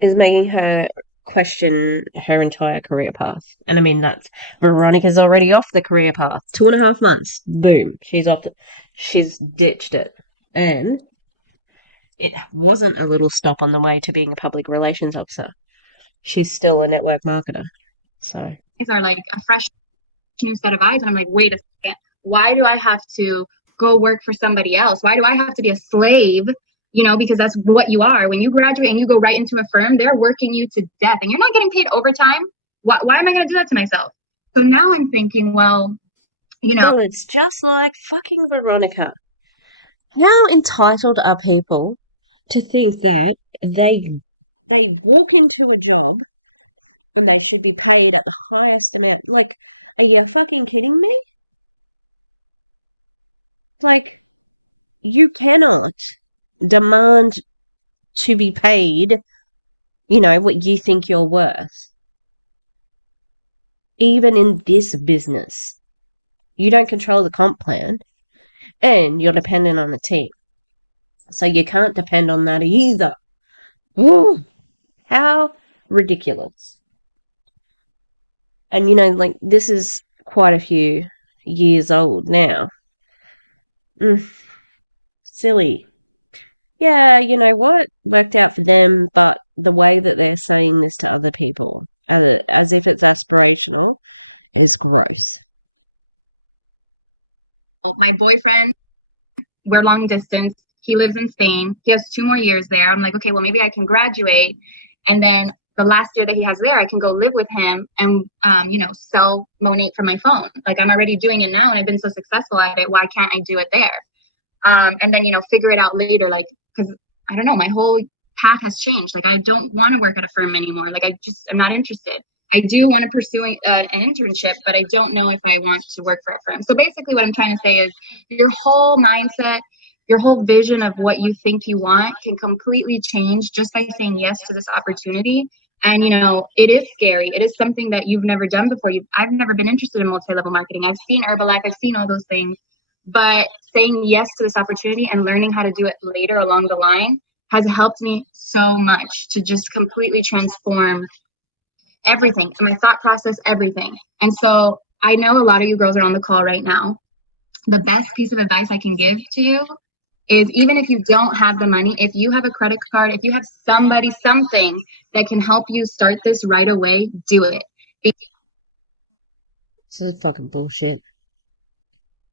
is making her question her entire career path. And I mean, that's Veronica's already off the career path. 2.5 months. Boom. She's ditched it. And it wasn't a little stop on the way to being a public relations officer. She's still a network marketer. So Are like a fresh new set of eyes. And I'm like, wait a second. Why do I have to go work for somebody else? Why do I have to be a slave? You know, because that's what you are. When you graduate and you go right into a firm, they're working you to death and you're not getting paid overtime. Why am I going to do that to myself? So now I'm thinking, well, you know. well, it's just like fucking Veronica. How entitled are people to think that they walk into a job and they should be paid at the highest amount? Like, are you fucking kidding me? Like, you cannot demand to be paid, you know, what you think you're worth. Even in this business, you don't control the comp plan, and you're dependent on the team. So you can't depend on that either. Woo! How ridiculous. And you know, like, this is quite a few years old now. Silly. Yeah, you know what? That's up to them, but the way that they're saying this to other people, and as if it's aspirational, is gross. My boyfriend, we're long distance. He lives in Spain. He has 2 more years there. I'm like, okay, well, maybe I can graduate. And then the last year that he has there, I can go live with him and, you know, sell Monat from my phone. Like I'm already doing it now and I've been so successful at it. Why can't I do it there? And then, you know, figure it out later. Like, because I don't know, my whole path has changed. Like I don't want to work at a firm anymore. Like I'm not interested. I do want to pursue an internship, but I don't know if I want to work for a firm. So basically what I'm trying to say is your whole mindset, your whole vision of what you think you want can completely change just by saying yes to this opportunity. And, you know, it is scary. It is something that you've never done before. I've never been interested in multi-level marketing. I've seen Herbalife. I've seen all those things. But saying yes to this opportunity and learning how to do it later along the line has helped me so much to just completely transform everything, my thought process, everything. And so I know a lot of you girls are on the call right now. The best piece of advice I can give to you is even if you don't have the money, if you have a credit card, if you have somebody, something that can help you start this right away, do it. This is fucking bullshit.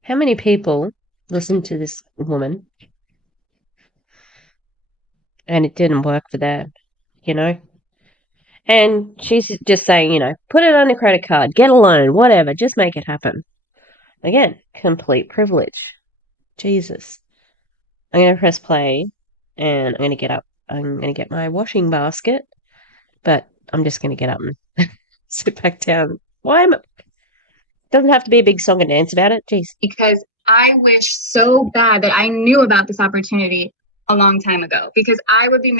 How many people listen to this woman and it didn't work for them, you know? And she's just saying, put it on a credit card, get a loan, whatever, just make it happen. Again, complete privilege. Jesus. I'm going to press play and I'm going to get up. I'm going to get my washing basket, but I'm just going to get up and sit back down. Doesn't have to be a big song and dance about it. Jeez. Because I wish so bad that I knew about this opportunity a long time ago, because I would be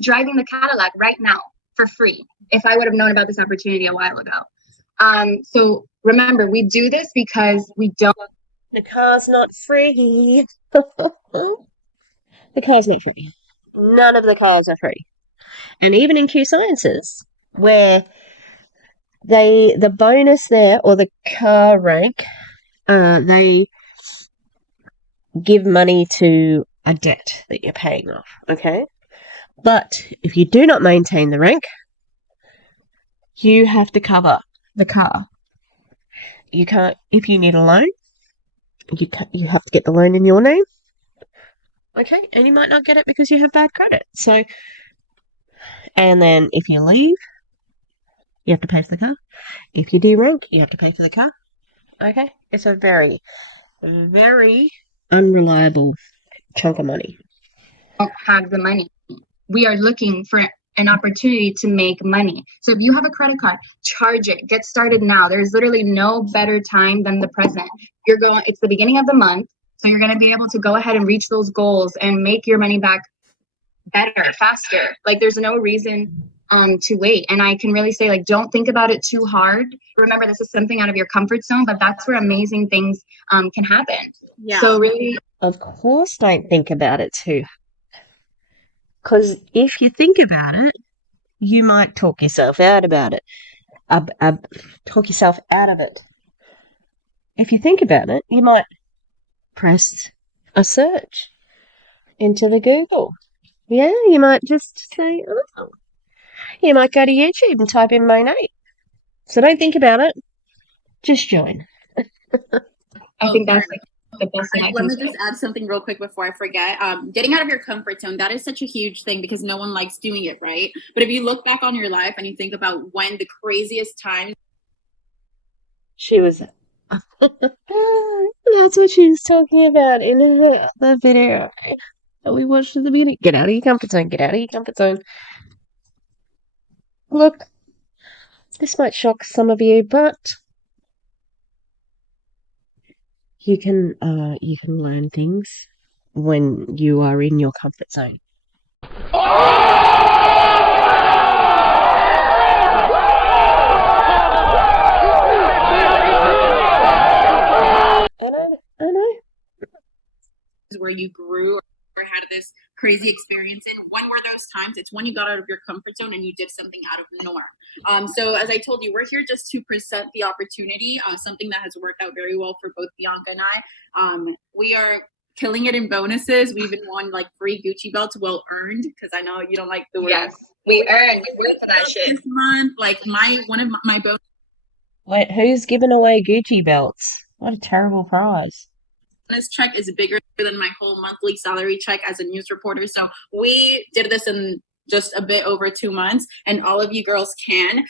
driving the Cadillac right now for free if I would have known about this opportunity a while ago. So remember, we do this because we don't. The car's not free. The car's not free. None of the cars are free. And even in Q Sciences, where the bonus there, or the car rank, they give money to a debt that you're paying off, okay? But if you do not maintain the rank, you have to cover the car. You can't, if you need a loan, you have to get the loan in your name, okay? And you might not get it because you have bad credit. So, and then if you leave, you have to pay for the car. If you derank, you have to pay for the car. Okay? It's a very, very unreliable chunk of money. Don't have the money. We are looking for an opportunity to make money. So if you have a credit card, charge it. Get started now. There's literally no better time than the present. It's the beginning of the month, so you're going to be able to go ahead and reach those goals and make your money back better, faster. Like, there's no reason to wait. And I can really say, like, don't think about it too hard. Remember, this is something out of your comfort zone, but that's where amazing things can happen. Yeah. So really, of course, don't think about it too hard. Because if you think about it, you might talk yourself out about it. Talk yourself out of it. If you think about it, you might press a search into the Google. Yeah, you might just say, oh. You might go to YouTube and type in Monat. So don't think about it. Just join. I think that's like the best thing I Let can me say. just add something real quick before I forget. Getting out of your comfort zone, that is such a huge thing because no one likes doing it, right? But if you look back on your life and you think about when the craziest times She was. That's what she was talking about in the video that we watched at the beginning. Get out of your comfort zone. Get out of your comfort zone. Look, this might shock some of you, but you can learn things when you are in your comfort zone. I know. where you grew or had this crazy experience in, when were those times? It's when you got out of your comfort zone and you did something out of the norm. So as I told you, we're here just to present the opportunity, something that has worked out very well for both Bianca and I. We are killing it in bonuses. We even won like free Gucci belts, well earned, because I know you don't like the word. Yes, we earned. We worked for that shit. This month, like one of my bonus. Wait, who's giving away Gucci belts? What a terrible prize. This check is bigger than my whole monthly salary check as a news reporter. So we did this in just a bit over 2 months, and all of you girls can.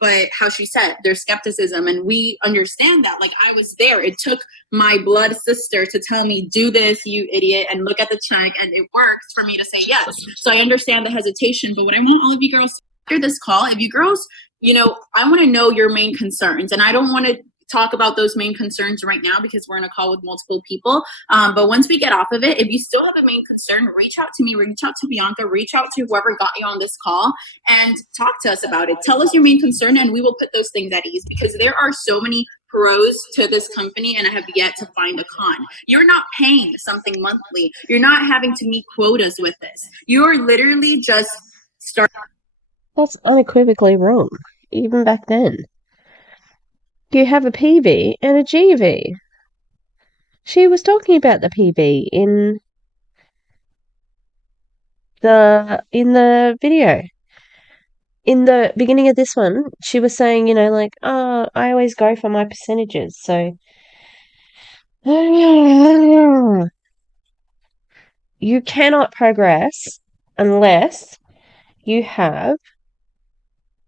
But how she said, there's skepticism, and we understand that. Like, I was there. It took my blood sister to tell me, do this, you idiot, and look at the check, and it works for me to say yes. So I understand the hesitation, but what I want all of you girls to, after this call, if you girls, I want to know your main concerns, and I don't want to talk about those main concerns right now because we're in a call with multiple people. But once we get off of it, if you still have a main concern, reach out to me, reach out to Bianca, reach out to whoever got you on this call and talk to us about it. Tell us your main concern and we will put those things at ease, because there are so many pros to this company and I have yet to find a con. You're not paying something monthly. You're not having to meet quotas with this. You're literally just starting. That's unequivocally wrong, even back then. You have a PB and a GV. She was talking about the PB in in the video. In the beginning of this one, she was saying, like, oh, I always go for my percentages. So you cannot progress unless you have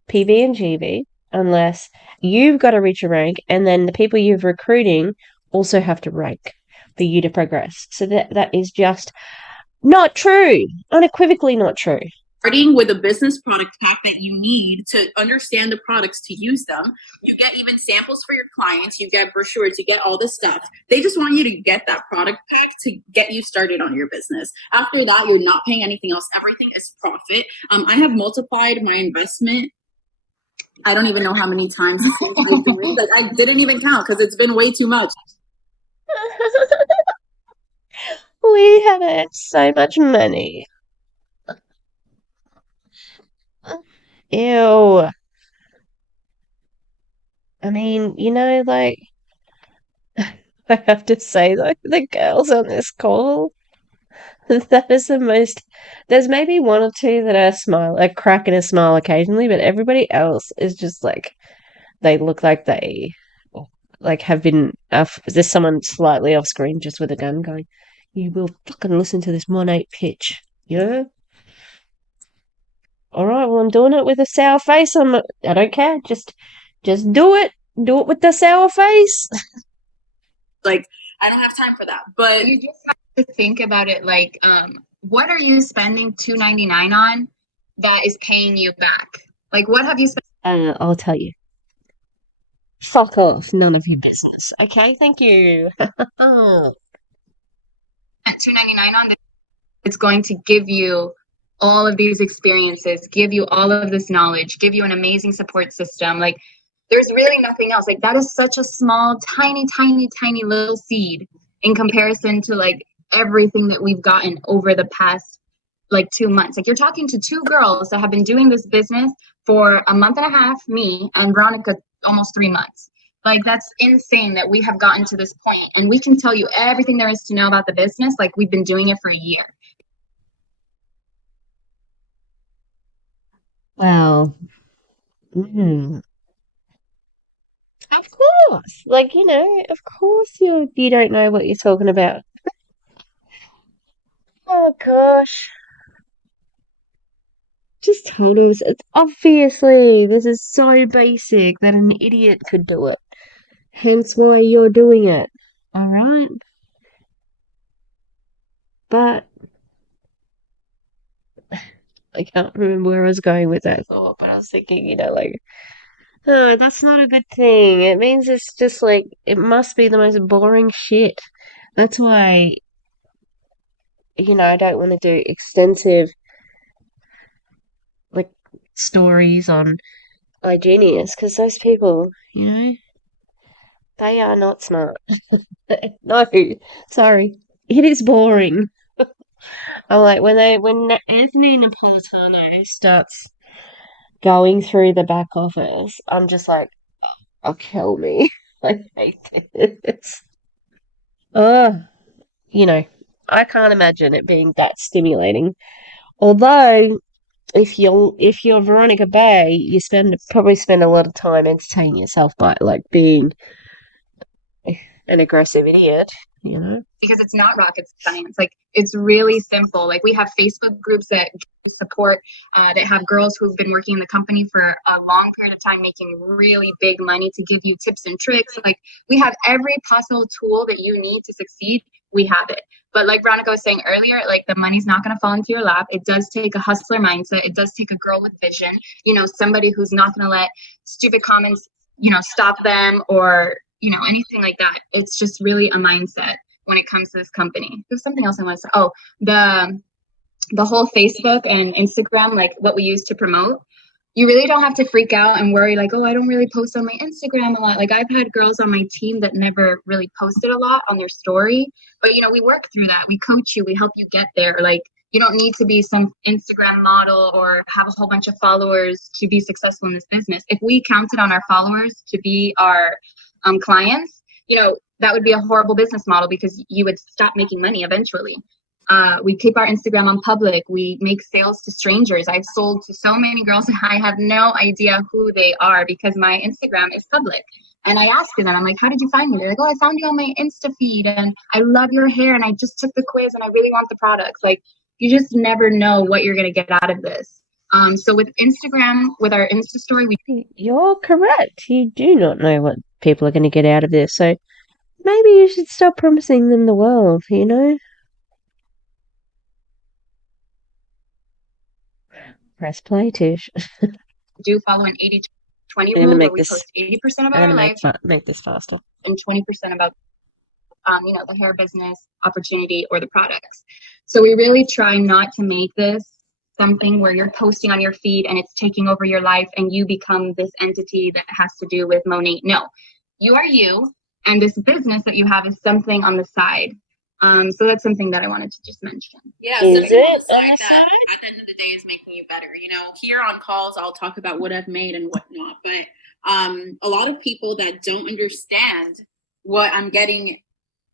PV and GV, unless you've got to reach a rank, and then the people you're recruiting also have to rank for you to progress. So that is just not true. Unequivocally not true. Starting with a business product pack that you need to understand the products, to use them. You get even samples for your clients, you get brochures, you get all this stuff. They just want you to get that product pack to get you started on your business. After that, you're not paying anything else. Everything is profit. I have multiplied my investment. I don't even know how many times like, I didn't even count because it's been way too much. We have had so much money. Ew. I mean, like, I have to say, like, the girls on this call, that is the most. There's maybe one or two that are cracking a smile occasionally, but everybody else is just like, they look like they, like, have been. There's someone slightly off screen just with a gun going, "You will fucking listen to this Monat pitch, yeah? All right, well, I'm doing it with a sour face. I don't care. Just do it. Do it with the sour face." Like, I don't have time for that. But you just have to think about it like, what are you spending $2.99 on that is paying you back? Like, what have you spent? I'll tell you. Fuck off. None of your business. Okay, thank you. $2.99 on that it's going to give you all of these experiences, give you all of this knowledge, give you an amazing support system. Like, there's really nothing else. Like, that is such a small, tiny, tiny, tiny little seed in comparison to like everything that we've gotten over the past like 2 months. Like, you're talking to two girls that have been doing this business for a month and a half, me and Veronica almost 3 months. Like, that's insane that we have gotten to this point, and we can tell you everything there is to know about the business. Like, we've been doing it for a year. Well, of course. Like, of course you don't know what you're talking about. Oh gosh. Just told us it's obviously this is so basic that an idiot could do it. Hence why you're doing it. Alright? But I can't remember where I was going with that thought, but I was thinking, like, oh, that's not a good thing. It means it's just like, it must be the most boring shit. That's why, I don't want to do extensive, like, stories on iGenius, because those people, they are not smart. No, sorry. It is boring. I'm like, when Anthony Napolitano starts going through the back office, I'm just like, oh, kill me. I hate this. Oh, I can't imagine it being that stimulating. Although, if you're Veronica Bay, you probably spend a lot of time entertaining yourself by like being an aggressive idiot, Because it's not rocket science. Like, it's really simple. Like, we have Facebook groups that support, that have girls who've been working in the company for a long period of time, making really big money, to give you tips and tricks. Like, we have every possible tool that you need to succeed. We have it. But like Veronica was saying earlier, like, the money's not going to fall into your lap. It does take a hustler mindset. It does take a girl with vision, somebody who's not going to let stupid comments, stop them, or anything like that. It's just really a mindset when it comes to this company. There's something else I want to say. Oh, the whole Facebook and Instagram, like what we use to promote. You really don't have to freak out and worry like, oh, I don't really post on my Instagram a lot. Like, I've had girls on my team that never really posted a lot on their story, but we work through that. We coach you, we help you get there. Like, you don't need to be some Instagram model or have a whole bunch of followers to be successful in this business. If we counted on our followers to be our clients, that would be a horrible business model, because you would stop making money eventually. We keep our Instagram on public. We make sales to strangers. I've sold to so many girls I have no idea who they are because my Instagram is public. And I ask them, I'm like, how did you find me? They're like, oh, I found you on my Insta feed and I love your hair and I just took the quiz and I really want the products. Like, you just never know what you're going to get out of this. So with Instagram, with our Insta story, You're correct. You do not know what people are going to get out of this. So maybe you should stop promising them the world, you know? Press play, Tish. do follow an 80-20 I'm gonna rule make where we this. post 80% about I'm our gonna life make this faster. and 20% about the hair business opportunity or the products. So we really try not to make this something where you're posting on your feed and it's taking over your life and you become this entity that has to do with Monat. No, you are you, and this business that you have is something on the side. So that's something that I wanted to just mention. Yeah, Is something it on the on the side that at the end of the day is making you better. You know, here on calls, I'll talk about what I've made and whatnot, but a lot of people that don't understand what I'm getting,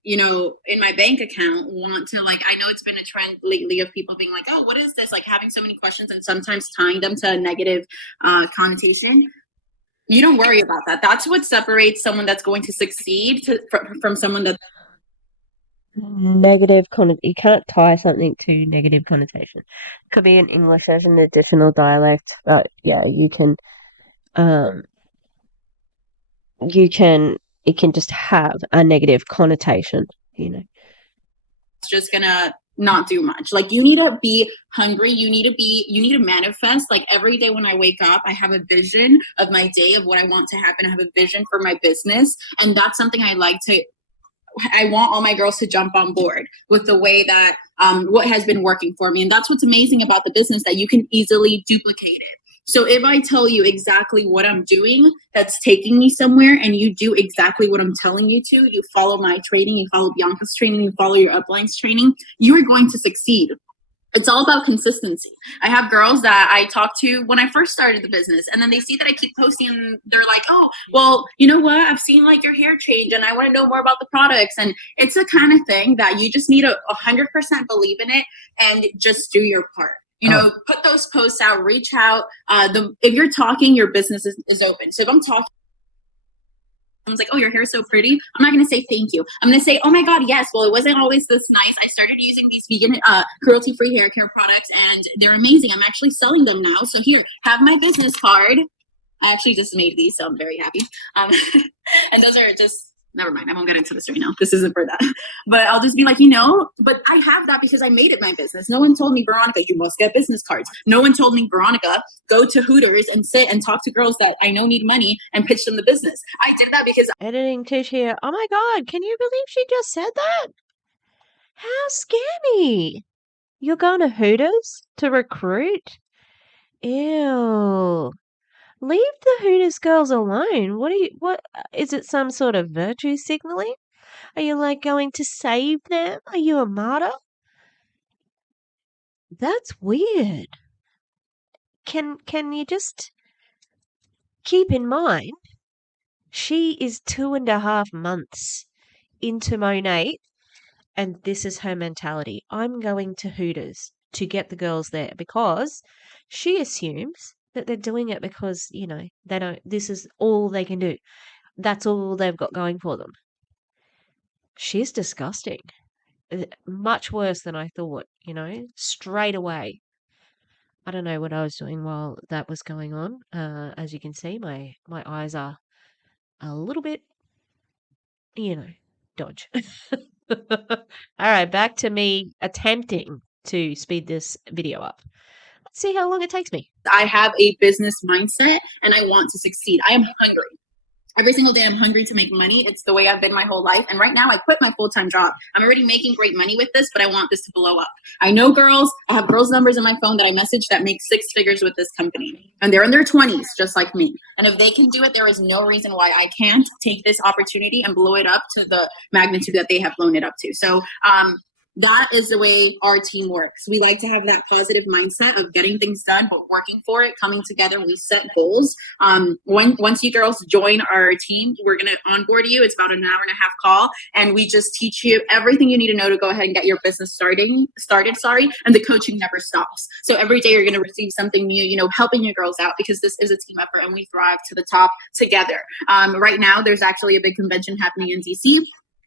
you know, in my bank account want to, like, I know it's been a trend lately of people being like, oh, what is this? Like having so many questions and sometimes tying them to a negative connotation. You don't worry about that. That's what separates someone that's going to succeed from someone that negative you can't tie something to negative connotation. Could be in English as an additional dialect, but yeah, it can just have a negative connotation, you know. it's just gonna not do much. Like, you need to be hungry. You need to manifest. Like, every day when I wake up, I have a vision of my day, of what I want to happen. I have a vision for my business. And that's something I want all my girls to jump on board with the way that what has been working for me. And that's what's amazing about the business, that you can easily duplicate it. So if I tell you exactly what I'm doing that's taking me somewhere, and you do exactly what I'm telling you to, you follow my training, you follow Bianca's training, you follow your uplines training, you are going to succeed. It's all about consistency. I have girls that I talk to when I first started the business, and then they see that I keep posting and they're like, oh, well, you know what? I've seen like your hair change and I want to know more about the products. And it's the kind of thing that you just need to 100% believe in it and just do your part. You know, put those posts out, reach out. If you're talking, your business is open. So if I'm talking, someone's like, oh, your hair is so pretty, I'm not going to say thank you. I'm going to say, oh my God, yes, well, it wasn't always this nice. I started using these vegan, cruelty-free hair care products, and they're amazing. I'm actually selling them now. So here, have my business card. I actually just made these, so I'm very happy. And those are just, never mind, I won't get into this right now. This isn't for that. But I'll just be like, but I have that because I made it my business. No one told me, Veronica, you must get business cards. No one told me, Veronica, go to Hooters and sit and talk to girls that I know need money and pitch them the business. I did that because Editing Tish here. Oh my God, can you believe she just said that? How scammy! You're going to Hooters to recruit? Ew. Leave the Hooters girls alone. What is it, some sort of virtue signaling? Are you like going to save them? Are you a martyr? That's weird. Can you just keep in mind she is 2.5 months into Monat, and this is her mentality. I'm going to Hooters to get the girls there because she assumes that they're doing it because, this is all they can do. That's all they've got going for them. She's disgusting. Much worse than I thought, straight away. I don't know what I was doing while that was going on. As you can see, my eyes are a little bit, dodge. All right, back to me attempting to speed this video up. Let's see how long it takes me. I have a business mindset and I want to succeed. I am hungry. Every single day I'm hungry to make money. It's the way I've been my whole life. And right now I quit my full-time job. I'm already making great money with this, but I want this to blow up. I know girls, I have girls' numbers in my phone that I message that make 6 figures with this company. And they're in their 20s, just like me. And if they can do it, there is no reason why I can't take this opportunity and blow it up to the magnitude that they have blown it up to. So That is the way our team works. We like to have that positive mindset of getting things done, but working for it, coming together. We set goals. Once you girls join our team, we're going to onboard you. It's about an hour and a half call, and we just teach you everything you need to know to go ahead and get your business started. And the coaching never stops. So every day you're going to receive something new, helping your girls out, because this is a team effort and we thrive to the top together. Right now, there's actually a big convention happening in DC.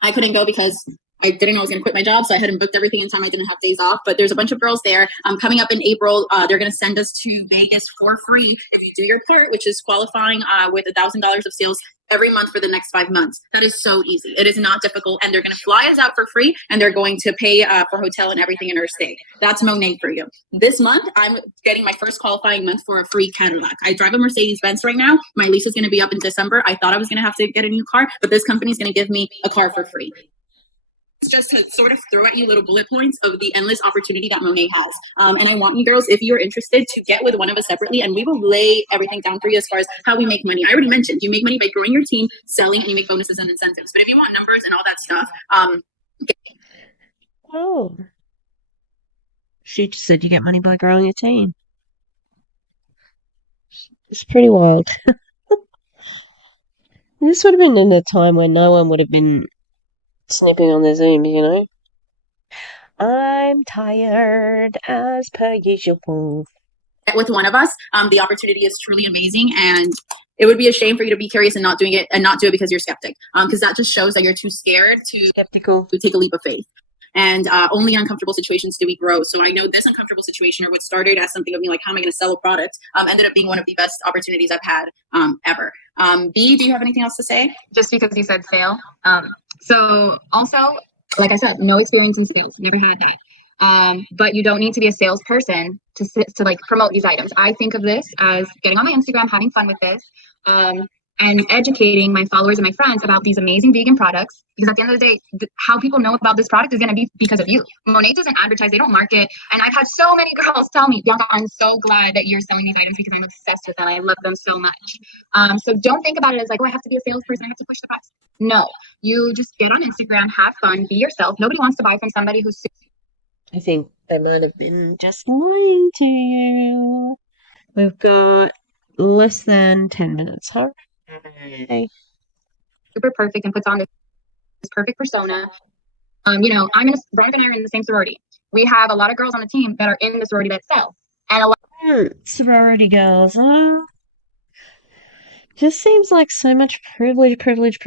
I couldn't go because I didn't know I was going to quit my job, so I hadn't booked everything in time. I didn't have days off, but there's a bunch of girls there. Coming up in April, they're going to send us to Vegas for free if you do your part, which is qualifying with $1,000 of sales every month for the next 5 months. That is so easy. It is not difficult, and they're going to fly us out for free, and they're going to pay for hotel and everything in our stay. That's Monat for you. This month, I'm getting my first qualifying month for a free Cadillac. I drive a Mercedes-Benz right now. My lease is going to be up in December. I thought I was going to have to get a new car, but this company is going to give me a car for free. Just to sort of throw at you little bullet points of the endless opportunity that Monat has. And I want you girls, if you're interested, to get with one of us separately, and we will lay everything down for you as far as how we make money. I already mentioned you make money by growing your team, selling, and you make bonuses and incentives. But if you want numbers and all that stuff, Oh, she just said you get money by growing your team. It's pretty wild. This would have been in a time when no one would have been snipping on the Zoom. I'm tired as per usual. with one of us, the opportunity is truly amazing, and it would be a shame for you to be curious and not doing it, and not do it because you're skeptic, because that just shows that you're too scared to Skeptical. take a leap of faith. And only in uncomfortable situations do we grow. So I know this uncomfortable situation, or what started as something of me like, how am I going to sell a product, ended up being one of the best opportunities I've had ever. B, do you have anything else to say? Just because you said sale. So also, like I said, no experience in sales, never had that. But you don't need to be a salesperson to like promote these items. I think of this as getting on my Instagram, having fun with this, and educating my followers and my friends about these amazing vegan products. Because at the end of the day, how people know about this product is going to be because of you. Monat doesn't advertise, they don't market. And I've had so many girls tell me, Bianca, I'm so glad that you're selling these items because I'm obsessed with them. I love them so much. So don't think about it as like, oh, I have to be a salesperson, I have to push the price. No, you just get on Instagram, have fun, be yourself. Nobody wants to buy from somebody who's. I think they might have been just lying to you. We've got less than 10 minutes. Hooray. Super perfect and puts on this perfect persona. Veronica and I are in the same sorority. We have a lot of girls on the team that are in the sorority that sell. And a lot sorority girls, huh? Just seems like so much privilege. It's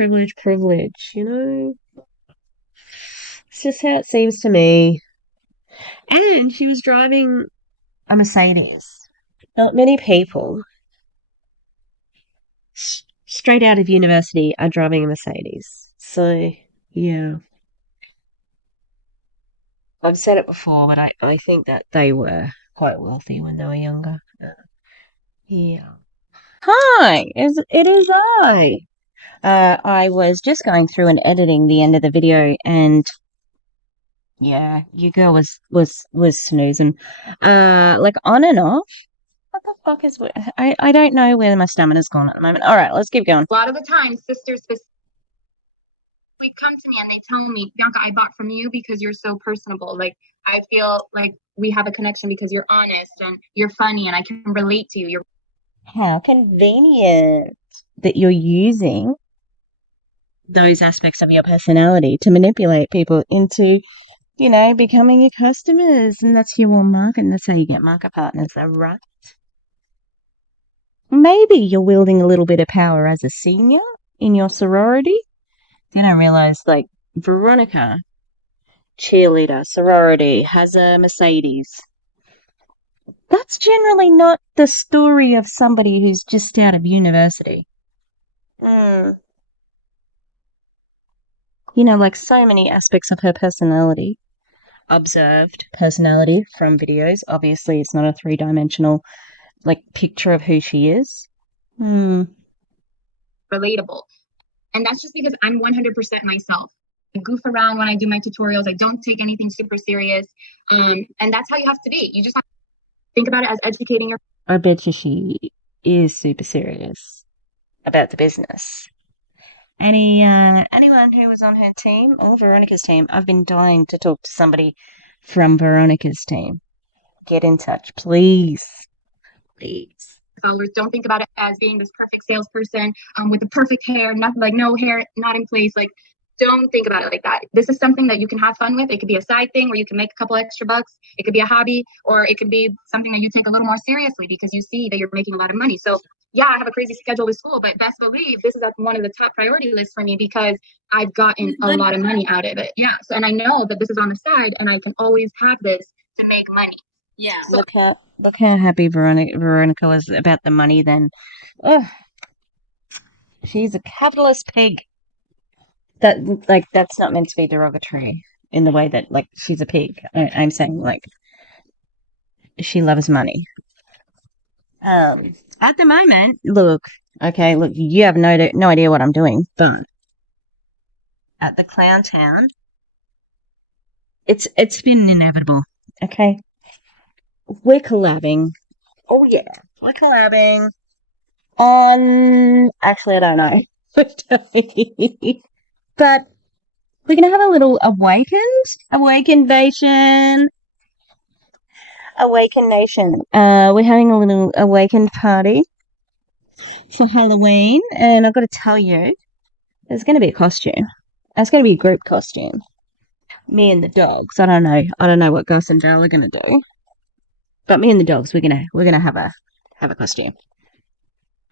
just how it seems to me. And she was driving a Mercedes. Not many people straight out of university are driving a Mercedes. So, yeah. I've said it before, but I think that they were quite wealthy when they were younger. Yeah. Hi, it is I. I was just going through and editing the end of the video, and yeah, your girl was snoozing, like on and off. What the fuck is? I don't know where my stamina's gone at the moment. All right, let's keep going. A lot of the time, sisters come to me and they tell me, Bianca, I bought from you because you're so personable. Like, I feel like we have a connection because you're honest and you're funny and I can relate to you. How convenient that you're using those aspects of your personality to manipulate people into, becoming your customers. And that's your warm market, and that's how you get market partners, right? Maybe you're wielding a little bit of power as a senior in your sorority. Then I realized, like, Veronica, cheerleader, sorority, has a Mercedes. That's generally not the story of somebody who's just out of university. Like so many aspects of her personality, observed personality from videos. Obviously, it's not a three-dimensional, like, picture of who she is. Relatable. And that's just because I'm 100% myself. I goof around when I do my tutorials. I don't take anything super serious. And that's how you have to be. You just have to think about it as educating your. I bet you she is super serious about the business. Anyone who was on her team or Veronica's team, I've been dying to talk to somebody from Veronica's team. Get in touch, please. Please. Followers, don't think about it as being this perfect salesperson with the perfect hair, nothing like no hair, not in place. Like, don't think about it like that. This is something that you can have fun with. It could be a side thing where you can make a couple extra bucks. It could be a hobby, or it could be something that you take a little more seriously because you see that you're making a lot of money. So yeah, I have a crazy schedule with school, but best believe this is at one of the top priority lists for me because I've gotten a lot of money out of it. Yeah. So, and I know that this is on the side and I can always have this to make money. Yeah. So Look how happy Veronica was about the money then. Oh, she's a capitalist pig. That's not meant to be derogatory in the way that like she's a pig. I'm saying like she loves money. At the moment, look, you have no idea what I'm doing, but at the Clown Town, it's been inevitable. Okay, we're collabing. Oh yeah, we're collabing on. Actually, I don't know. But we're gonna have a little awakened nation. We're having a little awakened party for Halloween, and I've got to tell you, there's gonna be a costume. It's gonna be a group costume. Me and the dogs. I don't know what Gus and Joel are gonna do, but me and the dogs, we're gonna have a costume.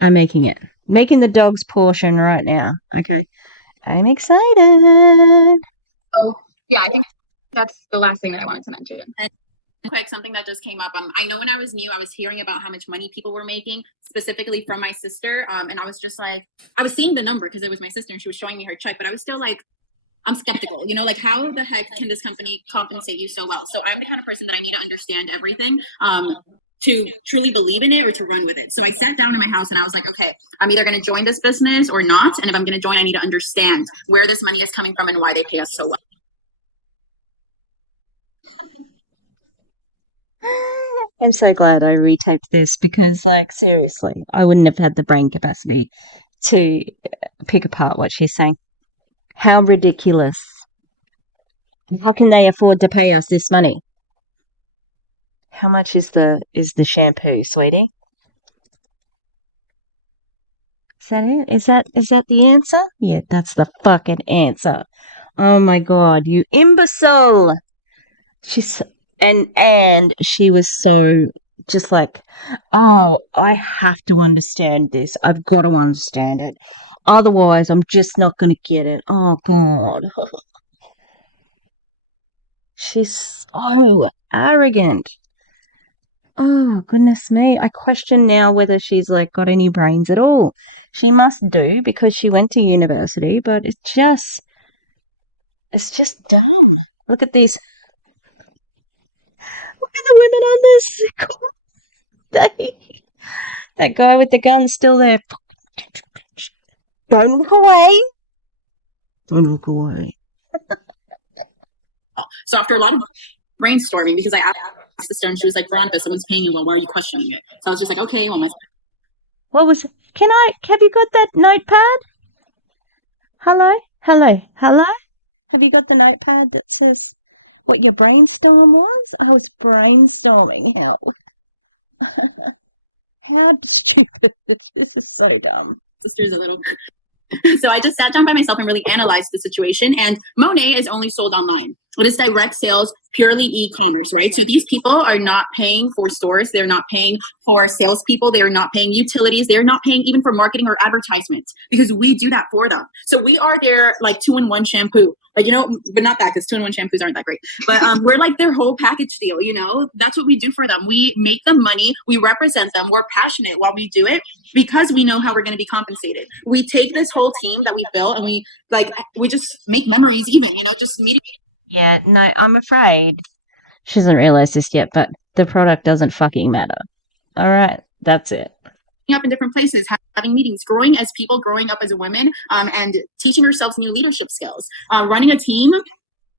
I'm making the dogs portion right now. Okay, I'm excited. oh yeah, I think that's the last thing that I wanted to mention. Quick, something that just came up. I know when I was new, I was hearing about how much money people were making, specifically from my sister. And I was just like, I was seeing the number because it was my sister and she was showing me her check, but I was still like, I'm skeptical, like how the heck can this company compensate you so well? So I'm the kind of person that I need to understand everything to truly believe in it or to run with it. So I sat down in my house and I was like, okay, I'm either going to join this business or not. And if I'm going to join, I need to understand where this money is coming from and why they pay us so well. I'm so glad I retyped this because, like, seriously, I wouldn't have had the brain capacity to pick apart what she's saying. How ridiculous. How can they afford to pay us this money? How much is the shampoo, sweetie? Is that it? Is that the answer? Yeah, that's the fucking answer. Oh my god, you imbecile! She's and she was so just like, oh, I have to understand this. I've got to understand it. Otherwise, I'm just not going to get it. Oh god. She's so arrogant. Oh, goodness me. I question now whether she's like got any brains at all. She must do because she went to university, but it's just dumb. Look at these. Look at the women on this. That guy with the gun's still there. Don't look away. Don't look away. So after a lot of brainstorming, because I asked my sister and she was like, Veronica, someone's paying you well, why are you questioning it? So I was just like, okay, well, What was? Have you got that notepad? Hello? Have you got the notepad that says what your brainstorm was? I was brainstorming how stupid. This is so dumb. sister's a little so I just sat down by myself and really analyzed the situation. And Monat is only sold online. It is direct sales, purely e-commerce, right? So these people are not paying for stores. They're not paying for salespeople. They are not paying utilities. They're not paying even for marketing or advertisements because we do that for them. So we are their like 2-in-1 shampoo. Like, but not that because 2-in-1 shampoos aren't that great. But we're like their whole package deal, That's what we do for them. We make them money. We represent them. We're passionate while we do it because we know how we're going to be compensated. We take this whole team that we built and we just make memories even, just meeting. Yeah, no, I'm afraid she doesn't realize this yet, but the product doesn't fucking matter. All right, that's it. Up in different places, having meetings, growing as people, growing up as women, and teaching ourselves new leadership skills. Running a team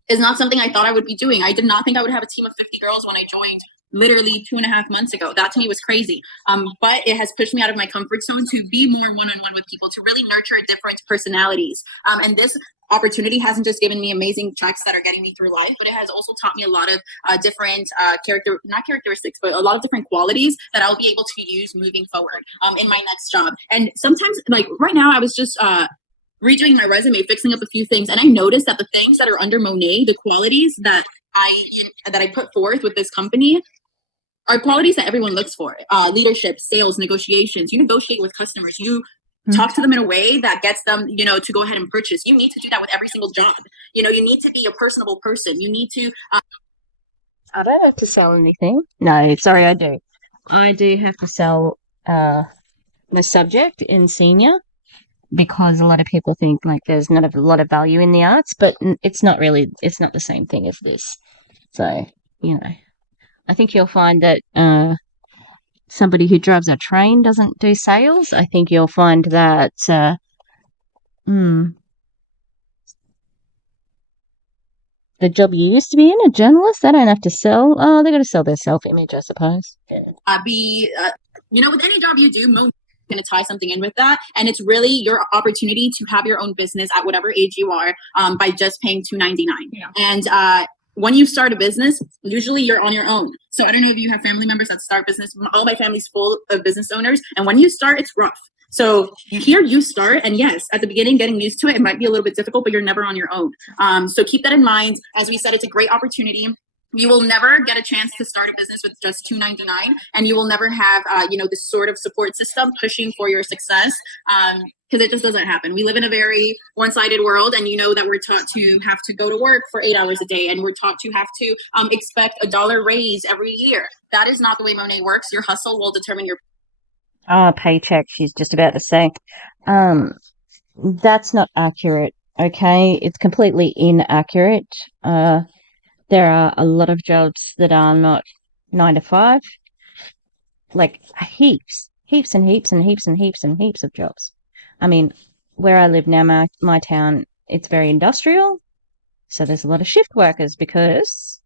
is not something I thought I would be doing. I did not think I would have a team of 50 girls when I joined literally 2.5 months ago. That to me was crazy. But it has pushed me out of my comfort zone to be more one-on-one with people, to really nurture different personalities. And this opportunity hasn't just given me amazing checks that are getting me through life, but it has also taught me a lot of different not characteristics, but a lot of different qualities that I'll be able to use moving forward in my next job. And sometimes, like right now, I was just redoing my resume, fixing up a few things, and I noticed that the things that are under Monat, the qualities that I put forth with this company, are qualities that everyone looks for. Leadership, sales, negotiations. You negotiate with customers. You talk to them in a way that gets them, to go ahead and purchase. You need to do that with every single job. You need to be a personable person. You need to. I don't have to sell anything. No, sorry, I do. I do have to sell the subject in senior, because a lot of people think like there's not a lot of value in the arts, but it's not the same thing as this. So, I think you'll find that somebody who drives a train doesn't do sales. I think you'll find that the job you used to be in, a journalist, they don't have to sell. Oh, they got to sell their self-image, I suppose. With any job you do, most going to tie something in with that, and it's really your opportunity to have your own business at whatever age you are, by just paying $2.99. Yeah. And when you start a business, usually you're on your own. So I don't know if you have family members that start business. All my family's full of business owners, and when you start, it's rough. So you start, and yes, at the beginning, getting used to it might be a little bit difficult, but you're never on your own. So keep that in mind. As we said, it's a great opportunity. You will never get a chance to start a business with just $2.99, and you will never have, this sort of support system pushing for your success, because it just doesn't happen. We live in a very one-sided world, and that we're taught to have to go to work for 8 hours a day, and we're taught to have to expect a dollar raise every year. That is not the way Monat works. Your hustle will determine your paycheck. She's just about to say, that's not accurate. Okay, it's completely inaccurate. There are a lot of jobs that are not 9 to 5, like heaps and heaps and heaps and heaps and heaps of jobs. I mean, where I live now, my town, it's very industrial, so there's a lot of shift workers because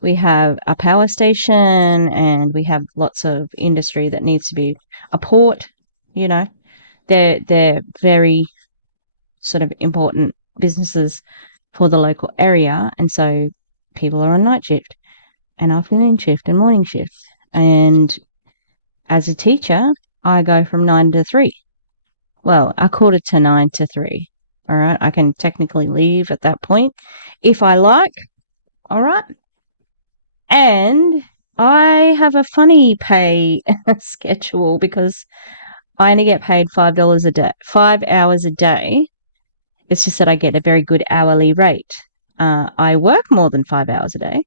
we have a power station and we have lots of industry that needs to be a port. They're very sort of important businesses for the local area, and so people are on night shift and afternoon shift and morning shift. And as a teacher, I go from 9 to 3. Well, a quarter to 9 to 3. All right. I can technically leave at that point if I like. All right. And I have a funny pay schedule because I only get paid $5 a day, 5 hours a day. It's just that I get a very good hourly rate. I work more than 5 hours a day,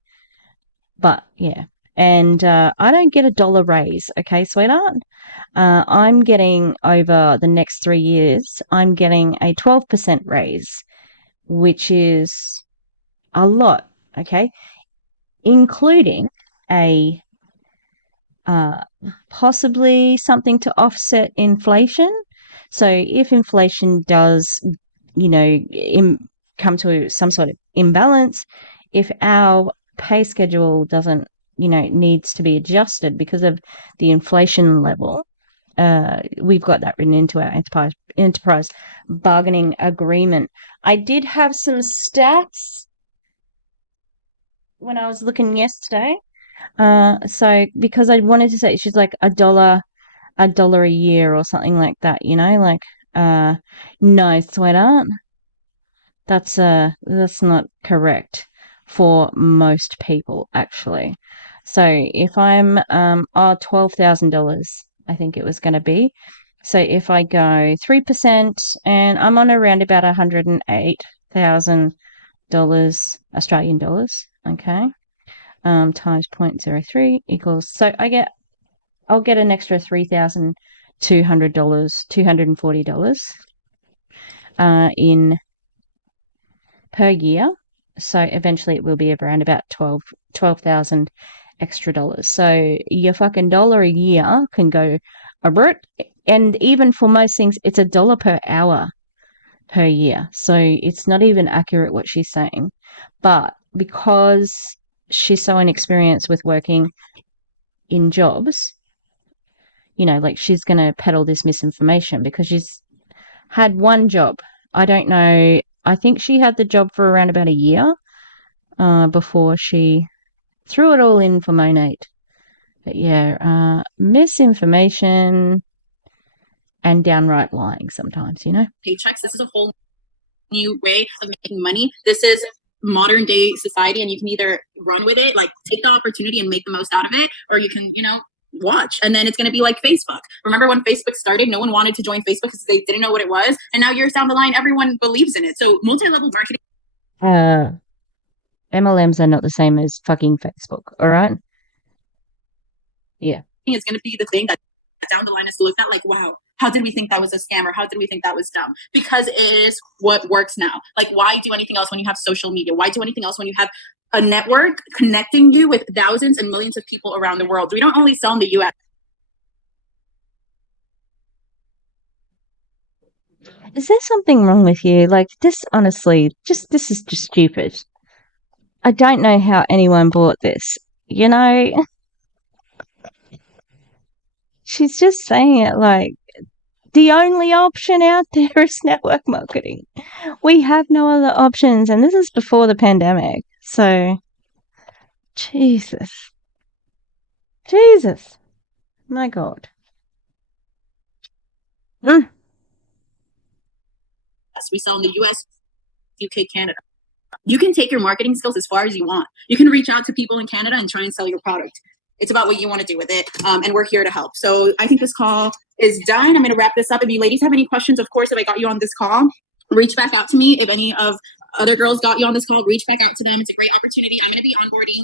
but yeah. And I don't get $1 raise, okay, sweetheart? I'm getting, over the next 3 years, I'm getting a 12% raise, which is a lot, okay, including a possibly something to offset inflation. So if inflation does, come to some sort of imbalance, if our pay schedule doesn't, needs to be adjusted because of the inflation level, we've got that written into our enterprise bargaining agreement. I did have some stats when I was looking yesterday. So because I wanted to say she's like $1 a year or something like that, no, sweetheart, that's not correct for most people, actually. So if I'm $12,000, I think it was going to be. So if I go 3%, and I'm on around about $108,000 Australian dollars, okay, times 0.03 equals, so I'll get an extra $3,200, $240 in per year. So eventually it will be around about 12,000 extra dollars. So your fucking $1 a year can go a bit, and even for most things, it's $1 per hour per year. So it's not even accurate what she's saying. But because she's so inexperienced with working in jobs, like she's going to peddle this misinformation because she's had one job. I don't know. I think she had the job for around about a year before she threw it all in for Monat. But yeah, misinformation and downright lying sometimes, paychecks. This is a whole new way of making money. This is modern day society, and you can either run with it, like take the opportunity and make the most out of it, or you can, watch. And then it's going to be like Facebook. Remember when Facebook started, no one wanted to join Facebook because they didn't know what it was. And now years down the line, everyone believes in it. So multi-level marketing MLMs are not the same as fucking Facebook, all right? Yeah. is going to be the thing that down the line is looked at like, wow, how did we think that was a scam, or how did we think that was dumb? Because it is what works now. Like, why do anything else when you have social media? Why do anything else when you have a network connecting you with thousands and millions of people around the world? We don't only sell in the US. Is there something wrong with you? Like, this, honestly, this is just stupid. I don't know how anyone bought this. She's just saying it like the only option out there is network marketing. We have no other options, and this is before the pandemic. So, Jesus. My God. We sell in the US, UK, Canada. You can take your marketing skills as far as you want. You can reach out to people in Canada and try and sell your product. It's about what you want to do with it, and we're here to help. So I think this call is done. I'm going to wrap this up. If you ladies have any questions, of course, if I got you on this call, reach back out to me. If any of other girls got you on this call, reach back out to them. It's a great opportunity. I'm going to be onboarding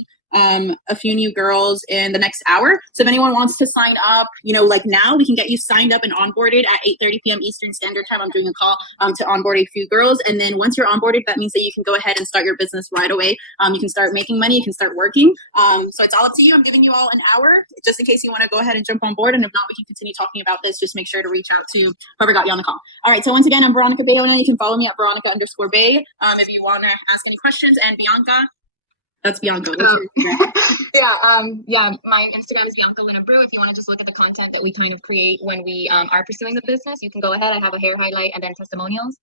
a few new girls in the next hour. So if anyone wants to sign up, like now, we can get you signed up and onboarded at 8:30 p.m. Eastern Standard Time. I'm doing a call to onboard a few girls. And then once you're onboarded, that means that you can go ahead and start your business right away. You can start making money. You can start working. So it's all up to you. I'm giving you all an hour just in case you want to go ahead and jump on board. And if not, we can continue talking about this. Just make sure to reach out to whoever got you on the call. All right. So once again, I'm Veronica Bay. You can follow me at Veronica_Bay if you want to ask any questions. And Bianca, that's Bianca. Yeah, my Instagram is Bianca Luna Brew. If you want to just look at the content that we kind of create when we are pursuing the business, you can go ahead. I have a hair highlight and then testimonials.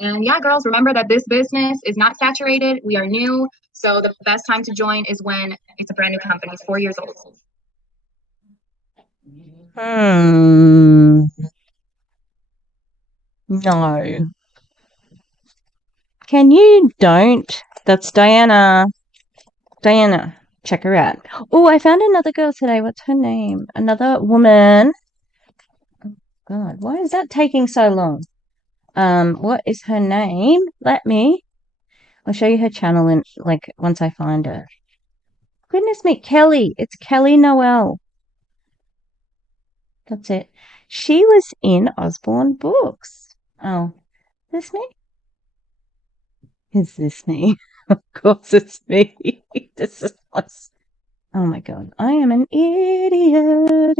And yeah, girls, remember that this business is not saturated. We are new. So the best time to join is when it's a brand new company. It's 4 years old. No. Can you don't? That's Diana. Diana, check her out. Oh, I found another girl today. What's her name? Another woman. Oh, God, why is that taking so long? What is her name? I'll show you her channel in once I find her. Goodness me, Kelly. It's Kelly Noel. That's it. She was in Osborne Books. Oh, is this me? Is this me? Of course it's me. This is us. Oh my God. I am an idiot.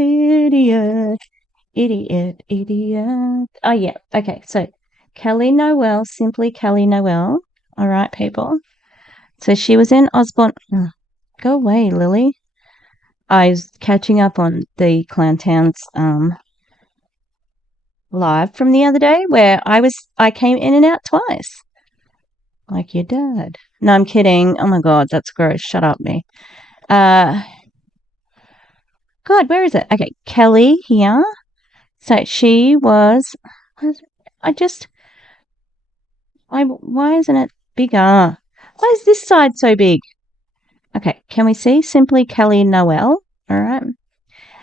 Oh yeah. Okay. So Kelly Noel, simply Kelly Noel. All right, people. So she was in Osborne. Oh, go away, Lily. I was catching up on the Clowntowns live from the other day where I came in and out twice. Like your dad. No, I'm kidding. Oh my God, that's gross. Shut up, me. God, where is it? Okay, Kelly here. So she was. Why isn't it bigger? Why is this side so big? Okay, can we see simply Kelly Noel? All right,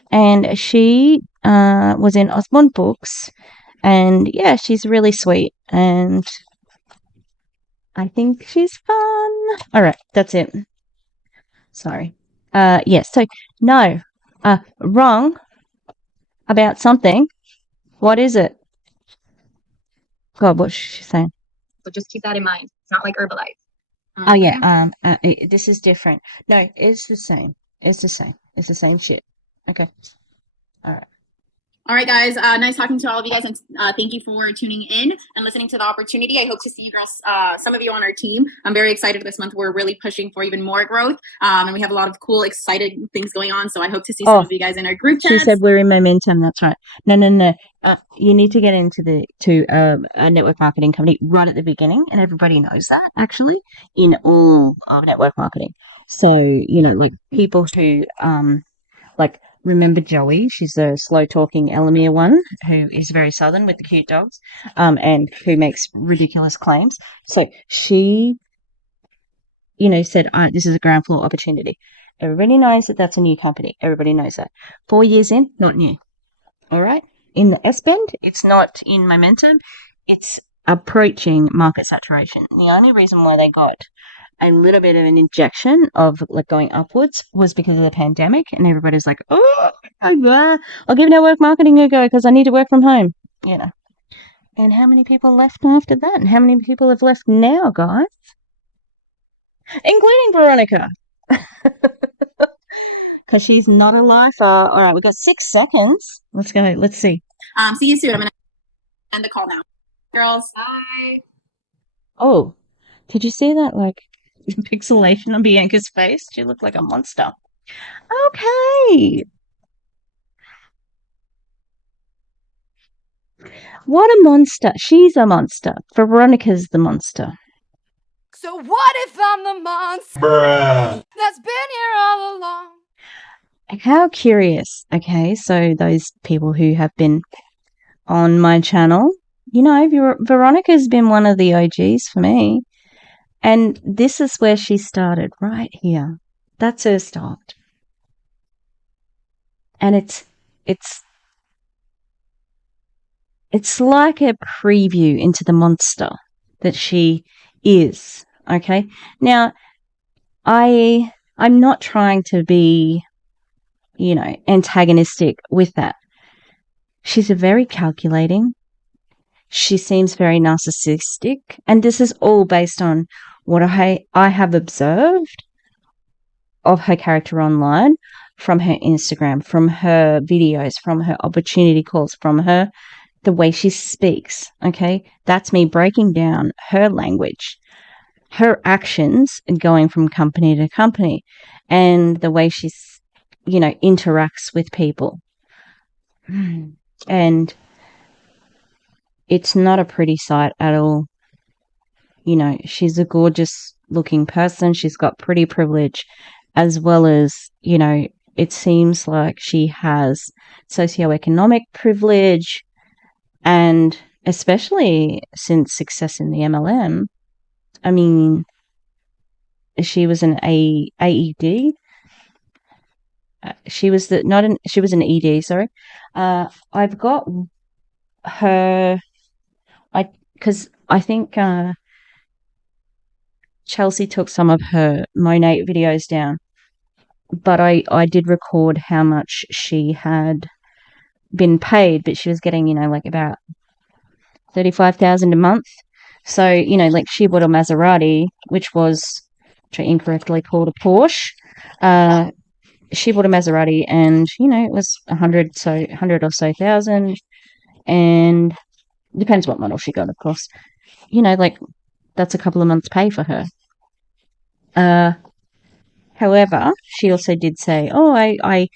and she was in Osborne Books, and yeah, she's really sweet, and I think she's fun. All right, that's it. Sorry. Yes. So no, wrong about something. What is it? God, what's she saying? So just keep that in mind. It's not like Herbalife. Oh yeah. This is different. No, it's the same. It's the same. It's the same shit. Okay. All right. All right, guys. Nice talking to all of you guys, and thank you for tuning in and listening to the opportunity. I hope to see you girls, some of you on our team. I'm very excited this month. We're really pushing for even more growth, and we have a lot of cool, exciting things going on. So I hope to see some of you guys in our group chats. She said we're in momentum. That's right. No. You need to get into a network marketing company right at the beginning, and everybody knows that actually in all of network marketing. So like people who like remember Joey. She's the slow talking Elamir one who is very southern with the cute dogs, and who makes ridiculous claims. So she, said, this is a ground floor opportunity. Everybody knows that that's a new company. Everybody knows that. 4 years in, not new. All right. In the S bend, it's not in momentum. It's approaching market saturation. The only reason why they got a little bit of an injection of like going upwards was because of the pandemic, and everybody's like, oh yeah, I'll give network marketing a go because I need to work from home. And how many people left after that? And how many people have left now, guys? Including Veronica. Because she's not a lifer. All right, we've got 6 seconds. Let's go. Let's see. See you soon. I'm going to end the call now. Girls. Bye. Oh, did you see that, like, pixelation on Bianca's face? She looked like a monster. Okay. What a monster. She's a monster. Veronica's the monster. So what if I'm the monster that's been here all along? How curious. Okay, so those people who have been on my channel, Veronica's been one of the OGs for me. And this is where she started, right here. That's her start. And it's like a preview into the monster that she is. Okay. Now, I'm not trying to be, antagonistic with that. She's a very calculating. She seems very narcissistic. And this is all based on what I have observed of her character online, from her Instagram, from her videos, from her opportunity calls, from the way she speaks. Okay. That's me breaking down her language, her actions, and going from company to company, and the way she's, interacts with people. And it's not a pretty sight at all. She's a gorgeous looking person. She's got pretty privilege, as well as, it seems like she has socioeconomic privilege, and especially since success in the MLM. I mean, she was an AED. She was an ED. Sorry. I've got her. Because I think Chelsea took some of her Monat videos down, but I did record how much she had been paid, but she was getting, like about 35,000 a month. So, like she bought a Maserati, which I incorrectly called a Porsche. She bought a Maserati, and, it was 100 or so thousand, and depends what model she got, of course. Like that's a couple of months' pay for her. However, she also did say, "Oh, I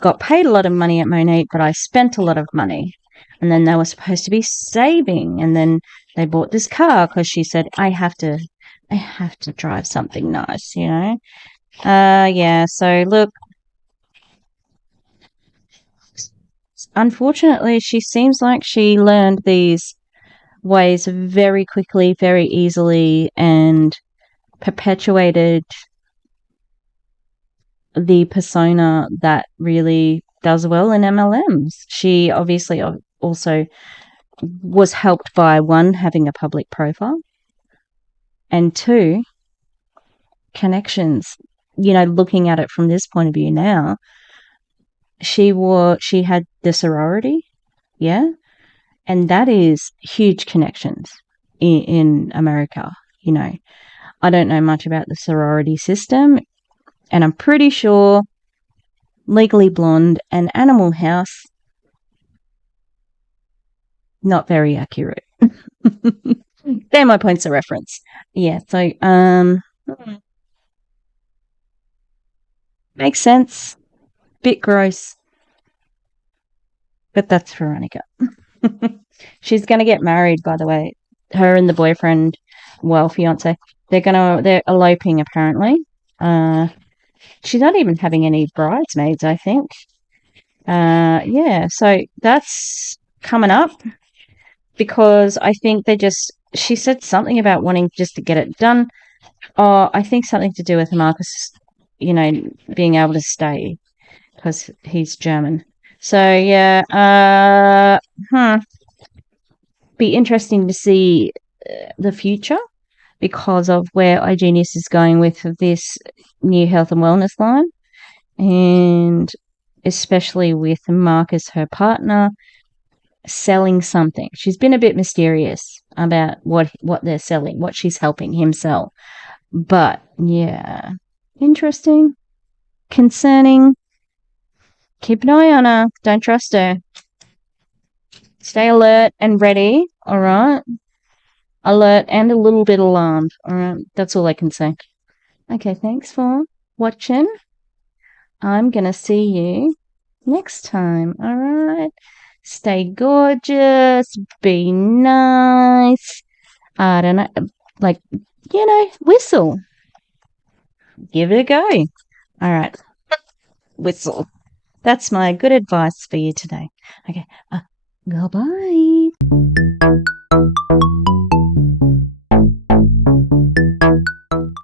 got paid a lot of money at Monat, but I spent a lot of money." And then they were supposed to be saving, and then they bought this car because she said, I have to drive something nice, Yeah, so look, unfortunately, she seems like she learned these ways very quickly, very easily, and perpetuated the persona that really does well in MLMs. She obviously also was helped by, one, having a public profile, and two, connections. Looking at it from this point of view now, she had the sorority, yeah, and that is huge connections in America. I don't know much about the sorority system, and I'm pretty sure Legally Blonde and Animal House not very accurate. They're my points of reference. Yeah, so makes sense. Bit gross. But that's Veronica. She's gonna get married, by the way. Her and the boyfriend, well, fiance, they're eloping apparently. She's not even having any bridesmaids, I think. Yeah, so that's coming up because I think she said something about wanting just to get it done. Oh, I think something to do with Marcus, being able to stay because he's German. So yeah, be interesting to see the future because of where iGenius is going with this new health and wellness line, and especially with Marcus, her partner, selling something. She's been a bit mysterious about what they're selling, what she's helping him sell. But yeah, interesting, concerning. Keep an eye on her. Don't trust her. Stay alert and ready. All right. Alert and a little bit alarmed. All right. That's all I can say. Okay. Thanks for watching. I'm gonna see you next time. All right. Stay gorgeous. Be nice. I don't know. Like, whistle. Give it a go. All right. Whistle. That's my good advice for you today. Okay. Goodbye.